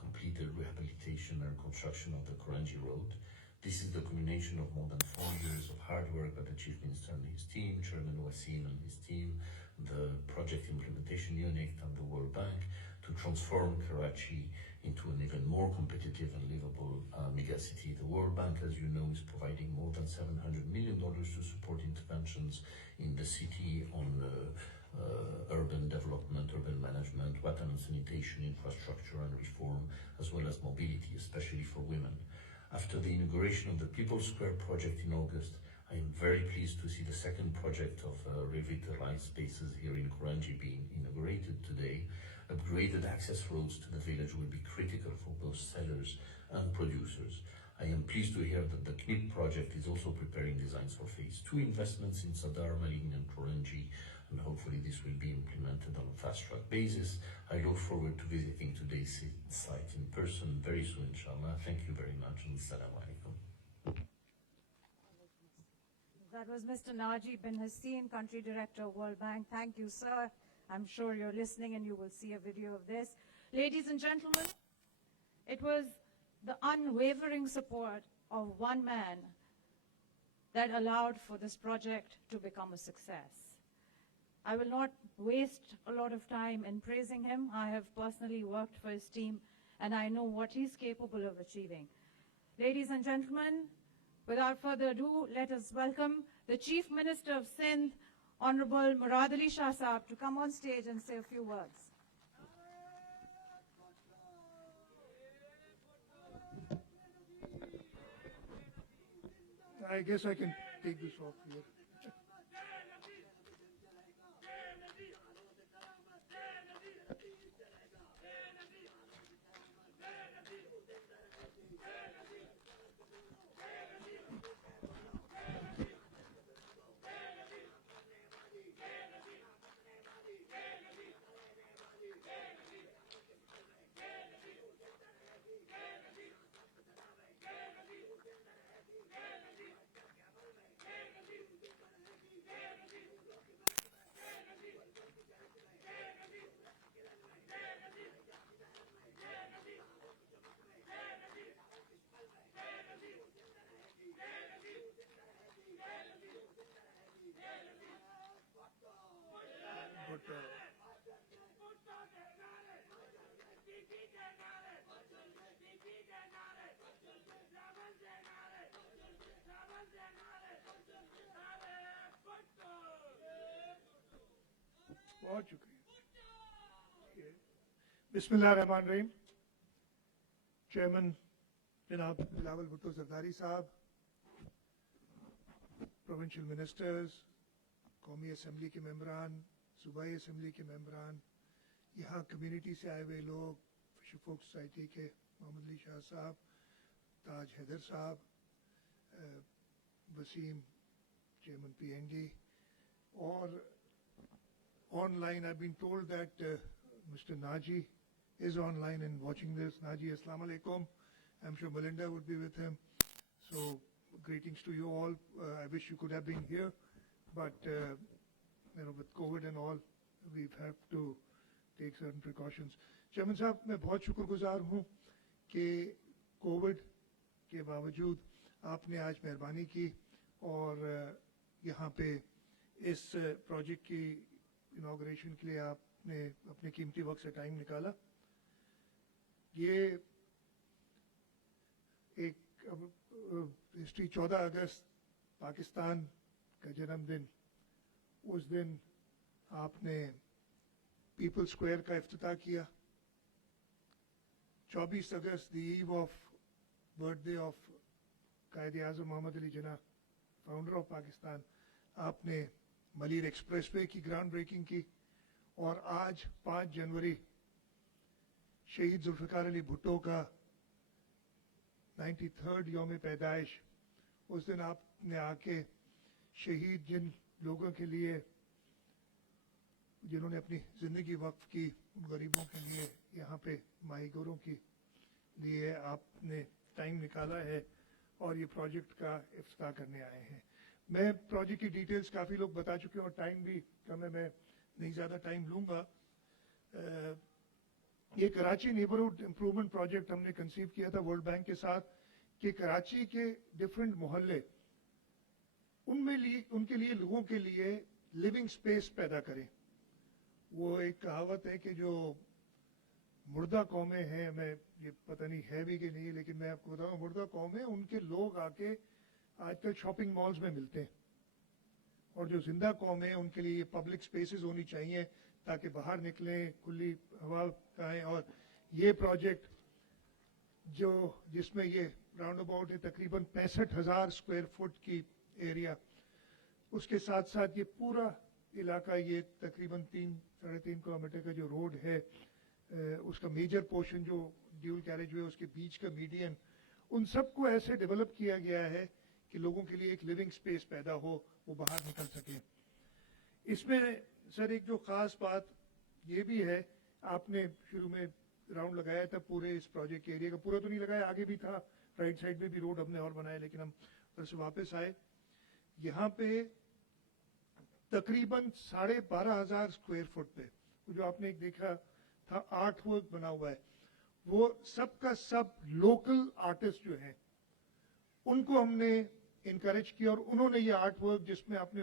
completed rehabilitation and construction of the Korangi Road. This is the culmination of more than 4 years of hard work by the Chief Minister and his team, Chairman Wasim and his team, the Project Implementation Unit and the World Bank to transform Karachi into an even more competitive and livable megacity. The World Bank, as you know, is providing more than $700 million to support interventions in the city on urban development, urban management, water and sanitation, infrastructure and reform, as well as mobility, especially for women. After the inauguration of the People's Square project in August, I am very pleased to see the second project of revitalized spaces here in Korangi being inaugurated today. Upgraded access roads to the village will be critical for both sellers and producers. I am pleased to hear that the KNIP project is also preparing designs for phase 2 investments in Sadar, Malin and Korangi, and hopefully this will be implemented on a fast-track basis. I look forward to visiting today's site in person very soon, inshallah. Thank you very much, and assalamu alaikum. That was Mr. Najib bin Hassin, Country Director of World Bank. Thank you, sir. I'm sure you're listening and you will see a video of this. Ladies and gentlemen, it was the unwavering support of one man that allowed for this project to become a success. I will not waste a lot of time in praising him. I have personally worked for his team and I know what he's capable of achieving. Ladies and gentlemen, without further ado, let us welcome the Chief Minister of Sindh, Honorable Murad Ali Shah Sahab, to come on stage and say a few words. I guess I can take this off here. بہت شکریہ. بسم اللہ الرحمن الرحیم. Chairman جناب بلاول بھٹو زرداری صاحب, provincial ministers, قومی assembly کے ممبران, صوبائی اسمبلی کے ممبران, یہاں کمیونٹی سے آئے ہوئے لوگ, فش فوک سوسائٹی کے محمد علی شاہ صاحب, تاج حیدر صاحب, Waseem chairman P N D, اور online I've been told that Mr. Naji is online and watching this. Naji, assalamu alaikum. I'm sure Melinda would be with him. So greetings to you all. I wish you could have been here, but with COVID and all, we have to take certain precautions. Chairman Sahab, میں بہت شکر گزار ہوں کہ Covid کے باوجود آپ نے آج مہربانی کی اور یہاں پہ اس پروجیکٹ کی انوگریشن کے لیے آپ نے اپنے قیمتی وقت سے ٹائم نکالا. یہ ایک ہسٹری 14 اگست پاکستان کا جنم دن, اس دن آپ نے پیپل اسکوائر کا افتتاح کیا. 24 اگست دی ایو of birth day of Quaid Azam Muhammad Ali Jinnah, founder of Pakistan, آپ نے ملیر ایکسپریس وے کی گراؤنڈ بریکنگ کی. اور آج 5 جنوری شہید ذوالفقار علی بھٹو کا 93rd یوم پیدائش, اس دن آپ نے آ کے شہید جن لوگوں کے لیے جنہوں نے اپنی زندگی وقف کی, ان غریبوں کے لیے, یہاں پہ ماہی گوروں کے لیے آپ نے ٹائم نکالا ہے اور یہ پروجیکٹ کا افتتاح کرنے آئے ہیں. میں پروجیکٹ کی ڈیٹیلز کافی لوگ بتا چکے ہیں اور ٹائم بھی کم ہے, میں نہیں زیادہ ٹائم لوں گا. یہ کراچی نیبرہڈ امپروومنٹ پروجیکٹ ہم نے کنسیو کیا تھا ورلڈ بینک کے ساتھ کہ کراچی کے ڈفرینٹ محلے ان کے لیے لوگوں کے لیے لیونگ سپیس پیدا کریں. وہ ایک کہاوت ہے کہ جو مردہ قومیں ہیں, ہمیں یہ پتہ نہیں ہے بھی کہ نہیں, لیکن میں آپ کو بتاؤں مردہ قومیں, ان کے لوگ آ کے آج کل شاپنگ مالز میں ملتے ہیں, اور جو زندہ قوم ہیں ان کے لیے پبلک سپیسز ہونی چاہیے تاکہ باہر نکلیں, کھلی ہوا کھائیں. اور یہ پروجیکٹ جس میں یہ راؤنڈ اباؤٹ ہے تقریباً 65,000 اسکوائر فٹ کی ایریا, اس کے ساتھ ساتھ یہ پورا علاقہ, یہ تقریباً 3-3.5 کلومیٹر کا جو روڈ ہے, اس کا میجر پورشن جو ڈیول کیریج وے, اس کے بیچ کا میڈین, ان سب کو ایسے ڈیولپ کیا گیا ہے کہ لوگوں کے لیے ایک لیونگ سپیس پیدا ہو, وہ باہر نکل سکے. اس میں سر ایک جو خاص بات یہ بھی ہے, آپ نے شروع میں راؤنڈ لگایا تھا پورے اس پروجیکٹ کے ایریا کا, پورا تو نہیں لگایا, آگے بھی تھا, رائٹ سائڈ میں بھی روڈ ہم نے اور بنایا, لیکن ہم ادھر سے واپس آئے. یہاں پہ تقریباً 12,500 اسکوائر فٹ پہ جو آپ نے ایک دیکھا تھا آرٹ ورک بنا ہوا ہے, وہ سب کا سب لوکل آرٹسٹ جو ہیں ان کو ہم نے انکریج کیا, اور انہوں نے یہ آرٹ ورک جس میں آپ نے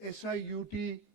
SIUT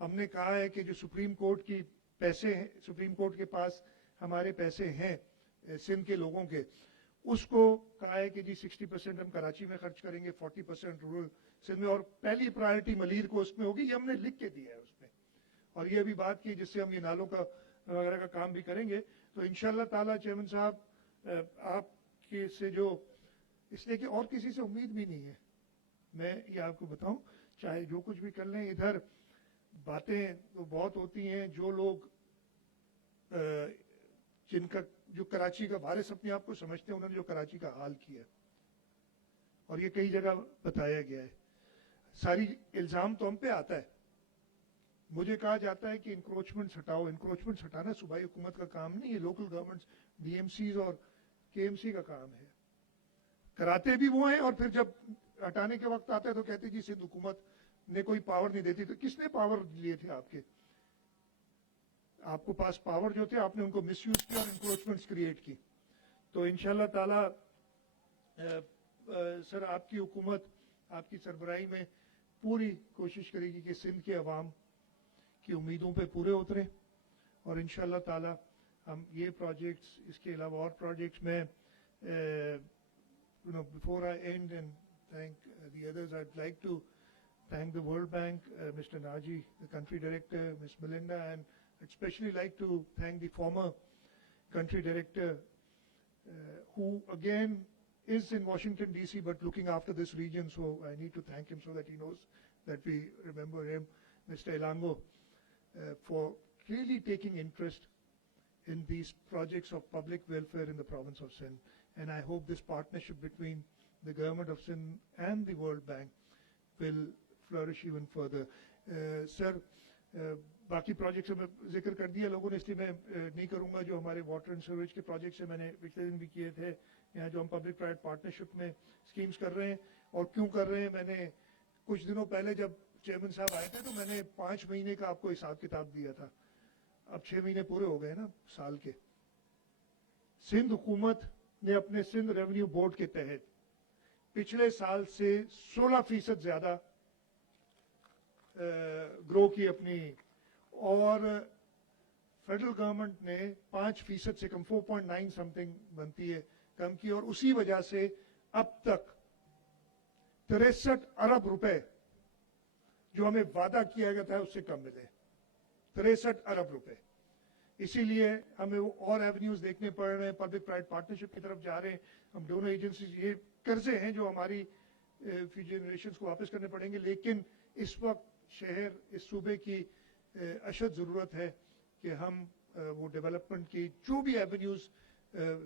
ہم نے کہا ہے کہ جو سپریم کورٹ کی پیسے ہیں, سپریم کورٹ کے پاس ہمارے پیسے ہیں سندھ کے لوگوں کے, اس کو کہا ہے کہ جی 60% ہم کراچی میں خرچ کریں گے, 40% رورل سندھ میں, اور پہلی پرائرٹی ملیر کو اس میں ہوگی. یہ ہم نے لکھ کے دیا ہے اس میں, اور یہ بھی بات کی جس سے ہم یہ نالوں کا وغیرہ کا کام بھی کریں گے. تو انشاءاللہ تعالیٰ چیئرمین صاحب آپ کے سے جو, اس لیے کہ اور کسی سے امید بھی نہیں ہے, میں یہ آپ کو بتاؤں, چاہے جو کچھ بھی کر لیں, ادھر باتیں تو بہت ہوتی ہیں, جو لوگ جن کا جو کراچی کا وارث اپنے آپ کو سمجھتے ہیں, انہوں نے جو کراچی کا حال کیا, اور یہ کئی جگہ بتایا گیا ہے. ساری الزام تو ہم پہ آتا ہے. مجھے کہا جاتا ہے کہ انکروچمنٹ ہٹاؤ. انکروچمنٹ ہٹانا صوبائی حکومت کا کام نہیں, یہ local governments, DMCs اور کے ایم سی کا کام ہے. کراتے بھی وہ ہیں, اور پھر جب ہٹانے کے وقت آتا ہے تو کہتے جی سندھ حکومت نے کوئی پاور نہیں دیتی. تو کس نے پاور لیے تھے آپ کے؟ آپ کو پاس پاور جو تھے, آپ نے ان کو مس یوز کیا اور انکروچمنٹس کریٹ کی. تو انشاءاللہ تعالی سر آپ کی حکومت آپ کی سربراہی میں پوری کوشش کرے گی کہ سندھ کے عوام کی امیدوں پہ پورے اتریں, اور انشاءاللہ تعالی ہم یہ پروجیکٹس, اس کے علاوہ اور پروجیکٹس میں before I end and thank the others, I'd like to thank the World Bank, Mr. Naji, the country director, Ms. Melinda, and I'd especially like to thank the former country director, who again is in Washington DC but looking after this region, so I need to thank him so that he knows that we remember him, Mr. Elango, for really taking interest in these projects of public welfare in the province of Sindh. And I hope this partnership between the government of Sindh and the World Bank will flourish even further. Sir, باقی projects میں ذکر کر دیا لوگوں نے, اس لیے میں نہیں کروں گا. جو ہمارے واٹر اینڈ سیوریج کے پروجیکٹس ہیں, میں نے پچھلے دن بھی کیے تھے. یہاں جو ہم پبلک پرائیویٹ پارٹنرشپ میں اسکیمز کر رہے ہیں, اور کیوں کر رہے ہیں, میں نے کچھ دنوں پہلے جب چیئرمین صاحب آئے تھے تو میں نے 5 مہینے کا آپ کو حساب کتاب دیا تھا. اب 6 مہینے پورے ہو گئے نا سال کے. سندھ حکومت نے اپنے سندھ ریونیو بورڈ کے تحت پچھلے سال سے 16% زیادہ گرو کی اپنی, اور فیڈرل گورنمنٹ نے 5% سے کم 4.9 سمتنگ بنتی ہے کم کی, اور اسی وجہ سے اب تک 63 ارب روپے جو ہمیں وعدہ کیا گیا تھا اس سے کم ملے. 63 ارب روپے. اسی لیے ہمیں وہ اور ایونیوز دیکھنے پڑ رہے ہیں, پبلک پرائیویٹ پارٹنرشپ کی طرف جا رہے ہیں. ہم دونوں ایجنسیز, یہ قرضے ہیں جو ہماری فیوچر جنریشنز کو واپس کرنے پڑیں گے, لیکن اس وقت شہر, اس صوبے کی اشد ضرورت ہے کہ ہم وہ ڈیولپمنٹ کی جو بھی ایونیوز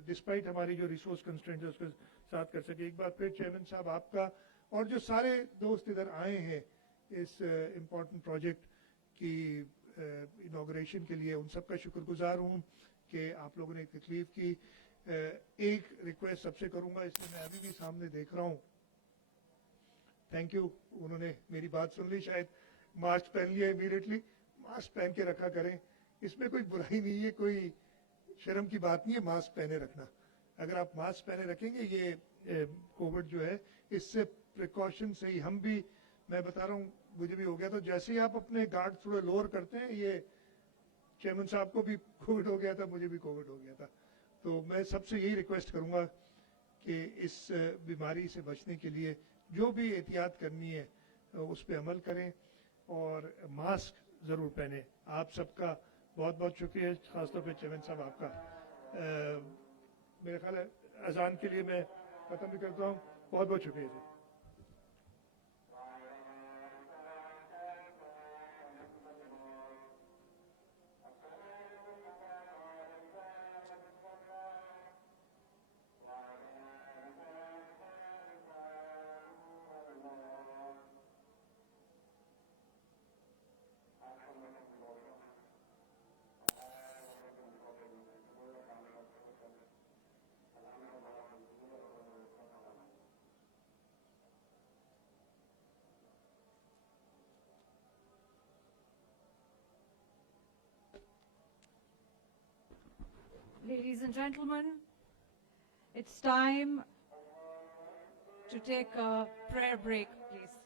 ڈسپائٹ ہماری جو ریسورس کنسٹرینٹ ہے اس کے ساتھ کر سکے. ایک بار پھر چیئرمین صاحب آپ کا اور جو سارے دوست ادھر آئے ہیں اس امپورٹنٹ پروجیکٹ کی انوگریشن کے لیے, ان سب کا شکر گزار ہوں کہ آپ لوگوں نے تکلیف کی. ایک ریکویسٹ سب سے کروں گا, اس لیے میں ابھی بھی سامنے دیکھ رہا ہوں. تھینک یو, انہوں نے میری بات سن لی, شاید ماسک پہن لیا امیڈیٹلی. ماسک پہن کے رکھا کریں, اس میں کوئی برائی نہیں ہے, کوئی شرم کی بات نہیں ہے ماسک پہنے رکھنا. اگر آپ ماسک پہنے رکھیں گے, یہ کووڈ جو ہے اس سے پریکاشن سے ہی ہم بھی, میں بتا رہا ہوں مجھے بھی ہو گیا, تو جیسے ہی آپ اپنے گارڈ تھوڑے لوور کرتے ہیں, یہ چیئرمین صاحب کو بھی کووڈ ہو گیا تھا, مجھے بھی کووڈ ہو گیا تھا. تو میں سب سے یہی ریکویسٹ کروں گا کہ اس بیماری سے بچنے کے لیے جو بھی احتیاط کرنی ہے اس پہ عمل کریں اور ماسک ضرور پہنیں. آپ سب کا بہت بہت شکریہ, خاص طور پہ چیئرمین صاحب آپ کا. میرا خیال ہے اذان کے لیے میں ختم بھی کرتا ہوں. بہت بہت شکریہ جی. Ladies and gentlemen, it's time to take a prayer break, please.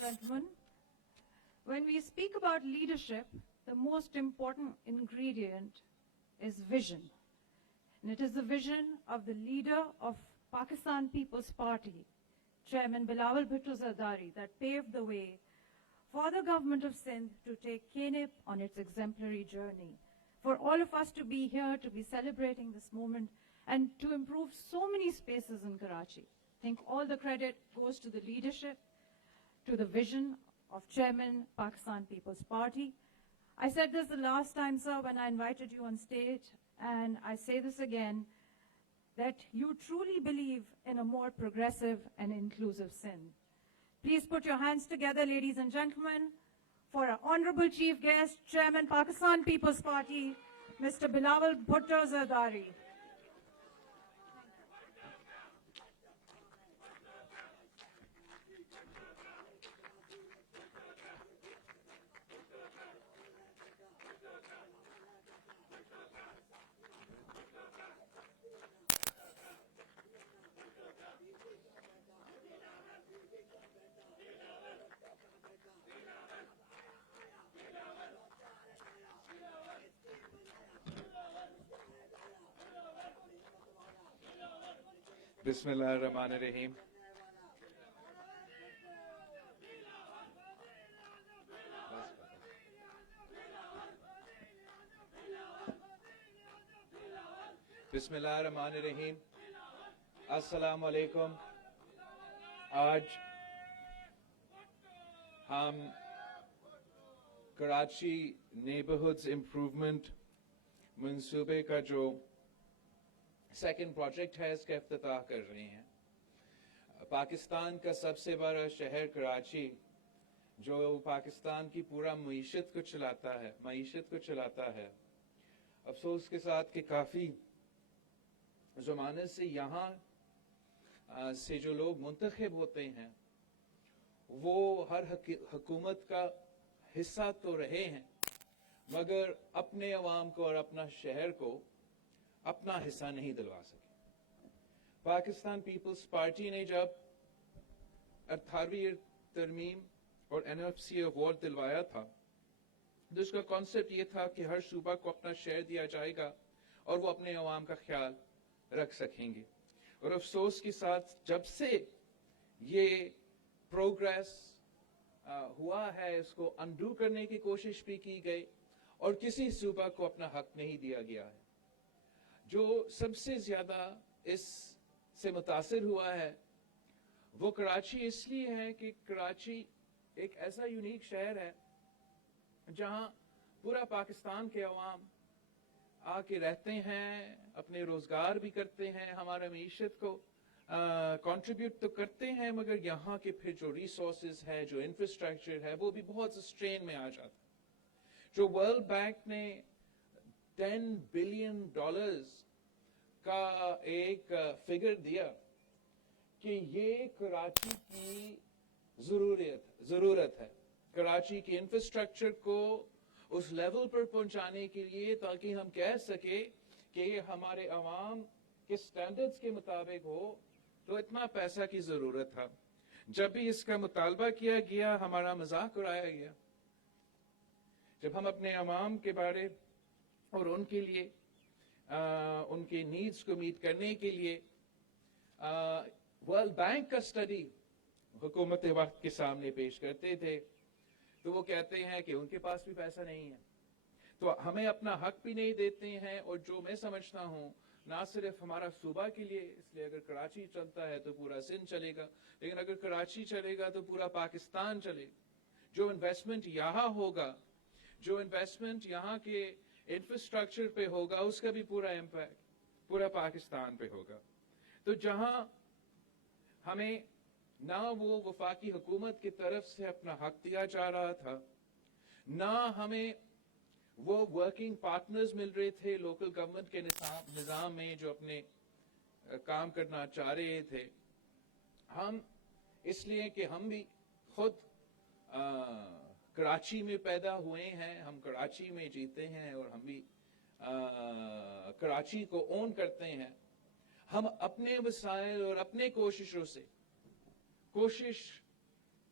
gentlemen, when we speak about leadership, the most important ingredient is vision. And it is the vision of the leader of Pakistan People's Party, Chairman Bilawal Bhutto Zardari, that paved the way for the government of Sindh to take KNIP on its exemplary journey. For all of us to be here, to be celebrating this moment, and to improve so many spaces in Karachi. I think all the credit goes to the leadership, to the vision of Chairman Pakistan People's Party. I said this the last time, sir, when I invited you on stage, and I say this again, that you truly believe in a more progressive and inclusive Sindh. Please put your hands together, ladies and gentlemen, for our honorable chief guest, Chairman Pakistan People's Party, Mr. Bilawal Bhutto Zardari. Bismillah ar-Rahman ar-Rahim. Bismillah ar-Rahman ar-Rahim. Assalamu alaikum. آج ہم Karachi نیبرہڈز improvement منصوبے کا جو second project ہے اس کا افتتاح کر رہے ہیں. پاکستان کا سب سے بڑا شہر کراچی جو پاکستان کی پورا معیشت کو چلاتا ہے افسوس کے ساتھ کہ کافی زمانے سے یہاں سے جو لوگ منتخب ہوتے ہیں وہ ہر حکومت کا حصہ تو رہے ہیں مگر اپنے عوام کو اور اپنا شہر کو اپنا حصہ نہیں دلوا سکے. پاکستان پیپلز پارٹی نے جب 18ویں ترمیم اور NFC ایوارڈ دلوایا تھا تو اس کا کانسیپٹ یہ تھا کہ ہر صوبہ کو اپنا شہر دیا جائے گا اور وہ اپنے عوام کا خیال رکھ سکیں گے. اور افسوس کے ساتھ جب سے یہ پروگریس ہوا ہے اس کو انڈو کرنے کی کوشش بھی کی گئی اور کسی صوبہ کو اپنا حق نہیں دیا گیا ہے. جو سب سے زیادہ اس سے متاثر ہوا ہے وہ کراچی اس لیے ہے کہ کراچی ایک ایسا یونیک شہر ہے جہاں پورا پاکستان کے عوام آ کے رہتے ہیں, اپنے روزگار بھی کرتے ہیں, ہمارا معیشت کو کنٹریبیوٹ تو کرتے ہیں مگر یہاں کے پھر جو ریسورسز ہے, جو انفراسٹرکچر ہے وہ بھی بہت اسٹرین میں آ جاتا ہے. جو ورلڈ بینک نے $10 بلین کا ایک فگر دیا کہ یہ کراچی کی ضرورت ہے, کراچی کی انفراسٹرکچر کو اس لیول پر پہنچانے کے لیے تاکہ ہم کہہ سکے کہ یہ ہمارے عوام کے سٹینڈرڈز کے مطابق ہو, تو اتنا پیسہ کی ضرورت تھا. جب بھی اس کا مطالبہ کیا گیا ہمارا مذاق اڑایا گیا. جب ہم اپنے عوام کے بارے اور ان کے لیے ان کی نیڈز کو میٹ کرنے کے لیے ورلڈ بینک کا اسٹڈی حکومت وقت کے سامنے پیش کرتے تھے تو وہ کہتے ہیں کہ ان کے پاس بھی پیسہ نہیں ہے, تو ہمیں اپنا حق بھی نہیں دیتے ہیں. اور جو میں سمجھتا ہوں نہ صرف ہمارا صوبہ کے لیے, اس لیے اگر کراچی چلتا ہے تو پورا سندھ چلے گا, لیکن اگر کراچی چلے گا تو پورا پاکستان چلے گا. جو انویسٹمنٹ یہاں ہوگا, جو انویسٹمنٹ یہاں کے انفراسٹرکچر پہ ہوگا اس کا بھی پورا امپیکٹ پورا پاکستان پہ ہوگا. تو جہاں ہمیں نہ وہ وفاقی حکومت کی طرف سے اپنا حق دیا جا رہا تھا, نہ ہمیں وہ ورکنگ پارٹنرز مل رہے تھے لوکل گورنمنٹ کے نظام میں جو اپنے کام کرنا چاہ رہے تھے. ہم اس لیے کہ ہم بھی خود کراچی میں پیدا ہوئے ہیں, ہم کراچی میں جیتے ہیں اور ہم بھی کراچی کو اون کرتے ہیں, ہم اپنے وسائل اور اپنے کوششوں سے کوشش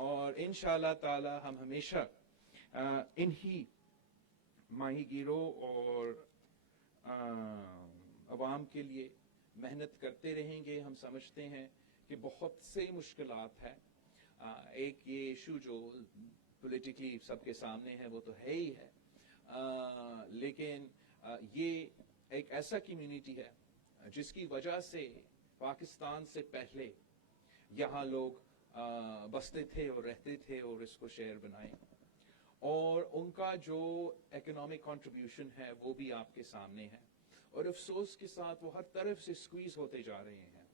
اور انشاءاللہ تعالی ہم ہمیشہ انہی ماہی گیروں اور عوام کے لیے محنت کرتے رہیں گے. ہم سمجھتے ہیں کہ بہت سے مشکلات ہیں. ایک یہ ایشو جو پولیٹیکلی سب کے سامنے ہے وہ تو ہے ہی ہے, لیکن یہ ایک ایسا کمیونٹی ہے جس کی وجہ سے پاکستان سے پہلے یہاں لوگ بستے تھے اور رہتے تھے اور اس کو شہر بنائے, اور ان کا جو اکنامک کنٹریبیوشن ہے وہ بھی آپ کے سامنے ہے. اور افسوس کے ساتھ وہ ہر طرف سے سکویز ہوتے جا رہے ہیں,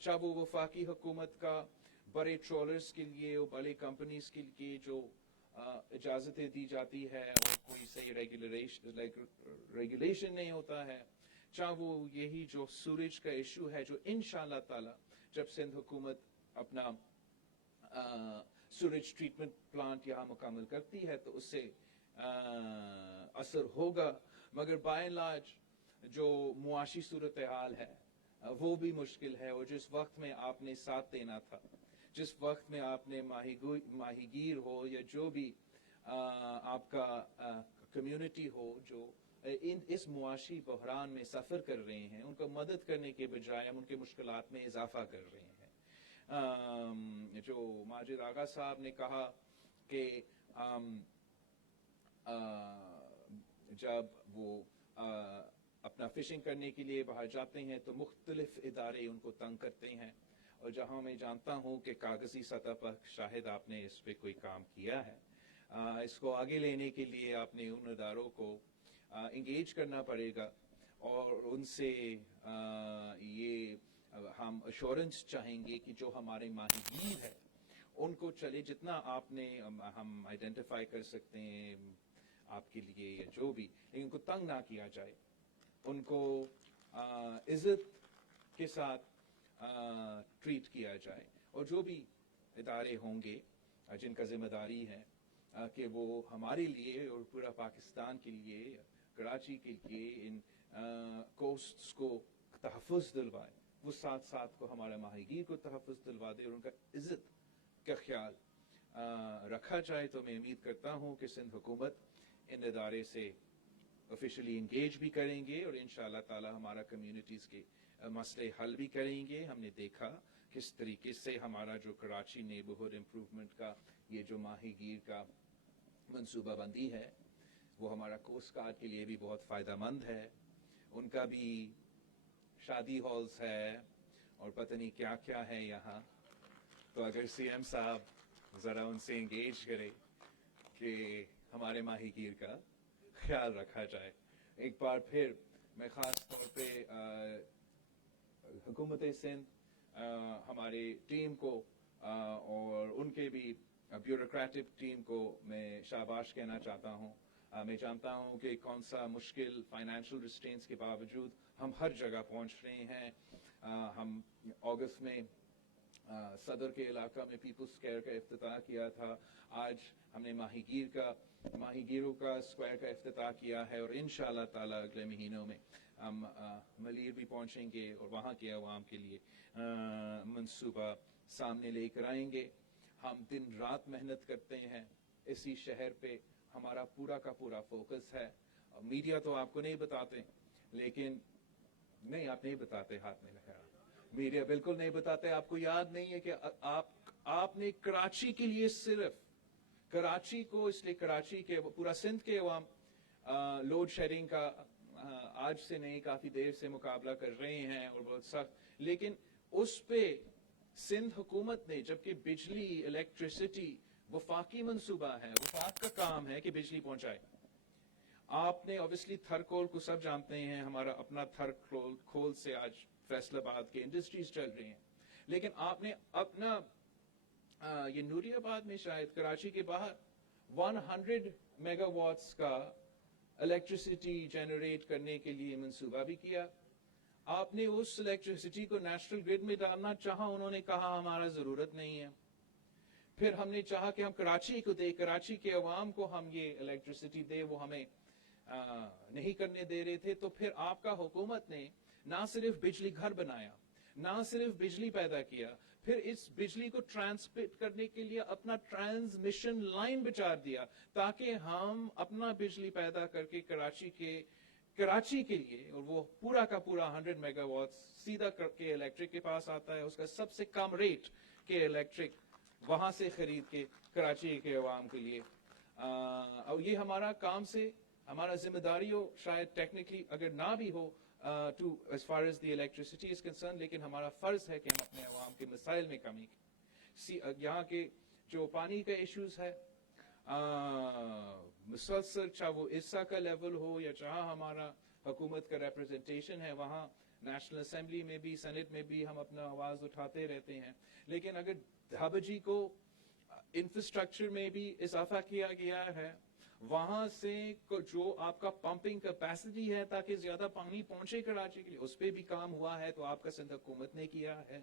چاہے وہ وفاقی حکومت کا بڑے ٹرولرز کے لیے اور بڑے کمپنیز کے لیے جو اجازتیں دی جاتی ہے اور کوئی صحیح ریگولیشن نہیں ہوتا ہے, چاہے وہ یہی جو سورج کا ایشو ہے جو انشاءاللہ تعالی جب سندھ حکومت اپنا سورج ٹریٹمنٹ پلانٹ یہاں مکمل کرتی ہے تو اس سے اثر ہوگا, مگر بائی اینڈ لارج جو معاشی صورتحال ہے وہ بھی مشکل ہے. اور جس وقت میں آپ نے ساتھ دینا تھا, جس وقت میں آپ نے ماہی گیر ہو یا جو بھی آپ کا کمیونٹی ہو جو اس معاشی بحران میں سفر کر رہے ہیں, ان کو مدد کرنے کے بجائے ہم ان کے مشکلات میں اضافہ کر رہے ہیں. جو ماجد آغا صاحب نے کہا کہ جب وہ اپنا فشنگ کرنے کے لیے باہر جاتے ہیں تو مختلف ادارے ان کو تنگ کرتے ہیں, اور جہاں میں جانتا ہوں کہ کاغذی سطح پر شاید آپ نے اس پہ کوئی کام کیا ہے, اس کو آگے لینے کے لیے آپ نے ان اداروں کو انگیج کرنا پڑے گا, اور ان سے یہ ہم ایشورنس چاہیں گے کہ جو ہمارے ماہی گیر ہے ان کو چلے جتنا آپ نے ہم آئیڈینٹیفائی کر سکتے ہیں آپ کے لیے یا جو بھی, لیکن ان کو تنگ نہ کیا جائے, ان کو عزت کے ساتھ ٹریٹ کیا جائے. اور جو بھی ادارے ہوں گے جن کا ذمہ داری ہے کہ وہ ہمارے لیے اور پورا پاکستان کے لیے, کراچی کے لیے ان کوسٹس کو تحفظ دلوائے, وہ ساتھ ساتھ کو ہمارا ماہی گیر کو تحفظ دلوا دے اور ان کا عزت کا خیال رکھا جائے. تو میں امید کرتا ہوں کہ سندھ حکومت ان ادارے سے آفیشلی انگیج بھی کریں گے اور انشاءاللہ تعالی ہمارا کمیونٹیز کے مسئلے حل بھی کریں گے. ہم نے دیکھا کس طریقے سے ہمارا جو کراچی نیبرہڈ امپروومنٹ کا یہ جو ماہی گیر کا منصوبہ بندی ہے وہ ہمارا کوسٹ گارڈ کے لیے بھی بہت فائدہ مند ہے. ان کا بھی شادی ہالز ہے اور پتہ نہیں کیا کیا ہے یہاں, تو اگر سی ایم صاحب ذرا ان سے انگیج کرے کہ ہمارے ماہی گیر کا خیال رکھا جائے. ایک بار پھر میں خاص طور پہ حکومت سندھ ہماری ٹیم کو اور ان کے بھی بیوروکریٹک ٹیم کو میں شاباش کہنا چاہتا ہوں. میں جانتا ہوں کہ کون سا مشکل فائنینشیل ریسٹرینٹس کے باوجود ہم ہر جگہ پہنچ رہے ہیں. ہم اگست میں صدر کے علاقہ میں پیپلز اسکوائر کا افتتاح کیا تھا, آج ہم نے ماہی گیروں کا اسکوائر کا افتتاح کیا ہے, اور انشاءاللہ تعالی اگلے مہینوں میں ہم ملیر بھی پہنچیں گے اور وہاں کے عوام کے لیے منصوبہ سامنے لے کر آئیں گے. ہم دن رات محنت کرتے ہیں اسی شہر پہ, ہمارا پورا کا پورا فوکس ہے. میڈیا تو آپ کو نہیں بتاتے, لیکن نہیں آپ نہیں بتاتے, ہاتھ میں لگا, میڈیا بالکل نہیں بتاتے. آپ کو یاد نہیں ہے کہ آپ نے کراچی کے لیے صرف کراچی کو, اس لیے کراچی کے پورا سندھ کے عوام لوڈ شیڈنگ کا آج سے نہیں کافی دیر سے مقابلہ کر رہے ہیں اور بہت سخت, لیکن اس پہ سندھ حکومت نے, جبکہ بجلی الیکٹریسٹی وفاقی منصوبہ ہے, وفاق کا کام ہے کہ بجلی پہنچائے. آپ نے obviously تھرکول کو سب جانتے ہیں, ہمارا اپنا تھرکول سے آج فیصل آباد کے انڈسٹریز چل رہی ہیں, لیکن آپ نے اپنا یہ نوری آباد میں شاید کراچی کے باہر 100 میگا واٹس کا الیکٹریسٹی جنریٹ کرنے کے لیے منصوبہ بھی کیا. آپ نے اس الیکٹریسٹی کو نیشنل گرڈ میں ڈالنا چاہا, انہوں نے کہا ہمارا ضرورت نہیں ہے. پھر ہم نے چاہا کہ ہم کراچی کو دے, کراچی کے عوام کو ہم یہ الیکٹریسٹی دے, وہ ہمیں نہیں کرنے دے رہے تھے. تو پھر آپ کا حکومت نے نہ صرف بجلی گھر بنایا نہ صرف بجلی پیدا کیا, پھر اس بجلی کو ٹرانسمٹ کرنے کے لیے اپنا ٹرانسمیشن لائن بچا دیا تاکہ ہم اپنا بجلی پیدا کر کے کراچی کے لیے, اور وہ پورا کا پورا 100 میگا واٹ سیدھا کر کے الیکٹرک کے پاس آتا ہے, اس کا سب سے کم ریٹ کے الیکٹرک وہاں سے خرید کے کراچی کے عوام کے لیے. اور یہ ہمارا کام سے ہمارا ذمہ داری ہو, شاید ٹیکنیکلی اگر نہ بھی ہو ٹو as far as the electricity is concerned, لیکن ہمارا فرض ہے کہ ہم اپنے عوام کے مسائل میں کمی یہاں کے جو پانی کا ایشوز ہے مسلسل, چاہے وہ عرصہ کا لیول ہو یا جہاں ہمارا حکومت کا ریپرزنٹیشن ہے وہاں نیشنل اسمبلی میں بھی سینٹ میں بھی ہم اپنا آواز اٹھاتے رہتے ہیں. لیکن اگر دھابجی کو انفراسٹرکچر میں بھی اضافہ کیا گیا ہے, وہاں سے جو آپ کا پمپنگ کیپیسٹی ہے تاکہ زیادہ پانی پہنچے کراچی کے لیے, اس پہ بھی کام ہوا ہے, تو آپ کا سندھ حکومت نے کیا ہے.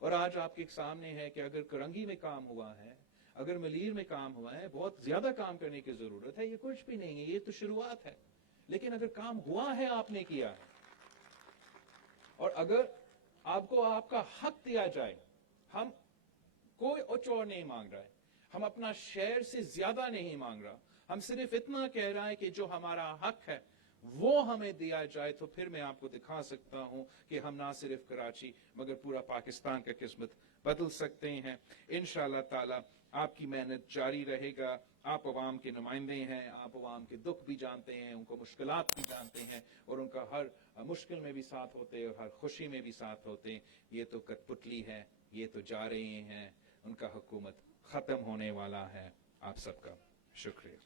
اور آج آپ کے سامنے ہے کہ اگر کرنگی میں کام ہوا ہے, اگر ملیر میں کام ہوا ہے, بہت زیادہ کام کرنے کی ضرورت ہے, یہ کچھ بھی نہیں ہے, یہ تو شروعات ہے. لیکن اگر کام ہوا ہے, آپ نے کیا ہے, اور اگر آپ کو آپ کا حق دیا جائے, ہم کوئی اچور نہیں مانگ رہا ہے, ہم اپنا شہر سے زیادہ نہیں مانگ رہا, ہم صرف اتنا کہہ رہا ہے کہ جو ہمارا حق ہے وہ ہمیں دیا جائے, تو پھر میں آپ کو دکھا سکتا ہوں کہ ہم نہ صرف کراچی مگر پورا پاکستان کا قسمت بدل سکتے ہیں. انشاءاللہ تعالی آپ کی محنت جاری رہے گا. آپ عوام کے نمائندے ہیں, آپ عوام کے دکھ بھی جانتے ہیں, ان کو مشکلات بھی جانتے ہیں, اور ان کا ہر مشکل میں بھی ساتھ ہوتے ہیں اور ہر خوشی میں بھی ساتھ ہوتے ہیں. یہ تو کٹ پتلی ہے, یہ تو جا رہے ہیں, ان کا حکومت ختم ہونے والا ہے. آپ سب کا شکریہ.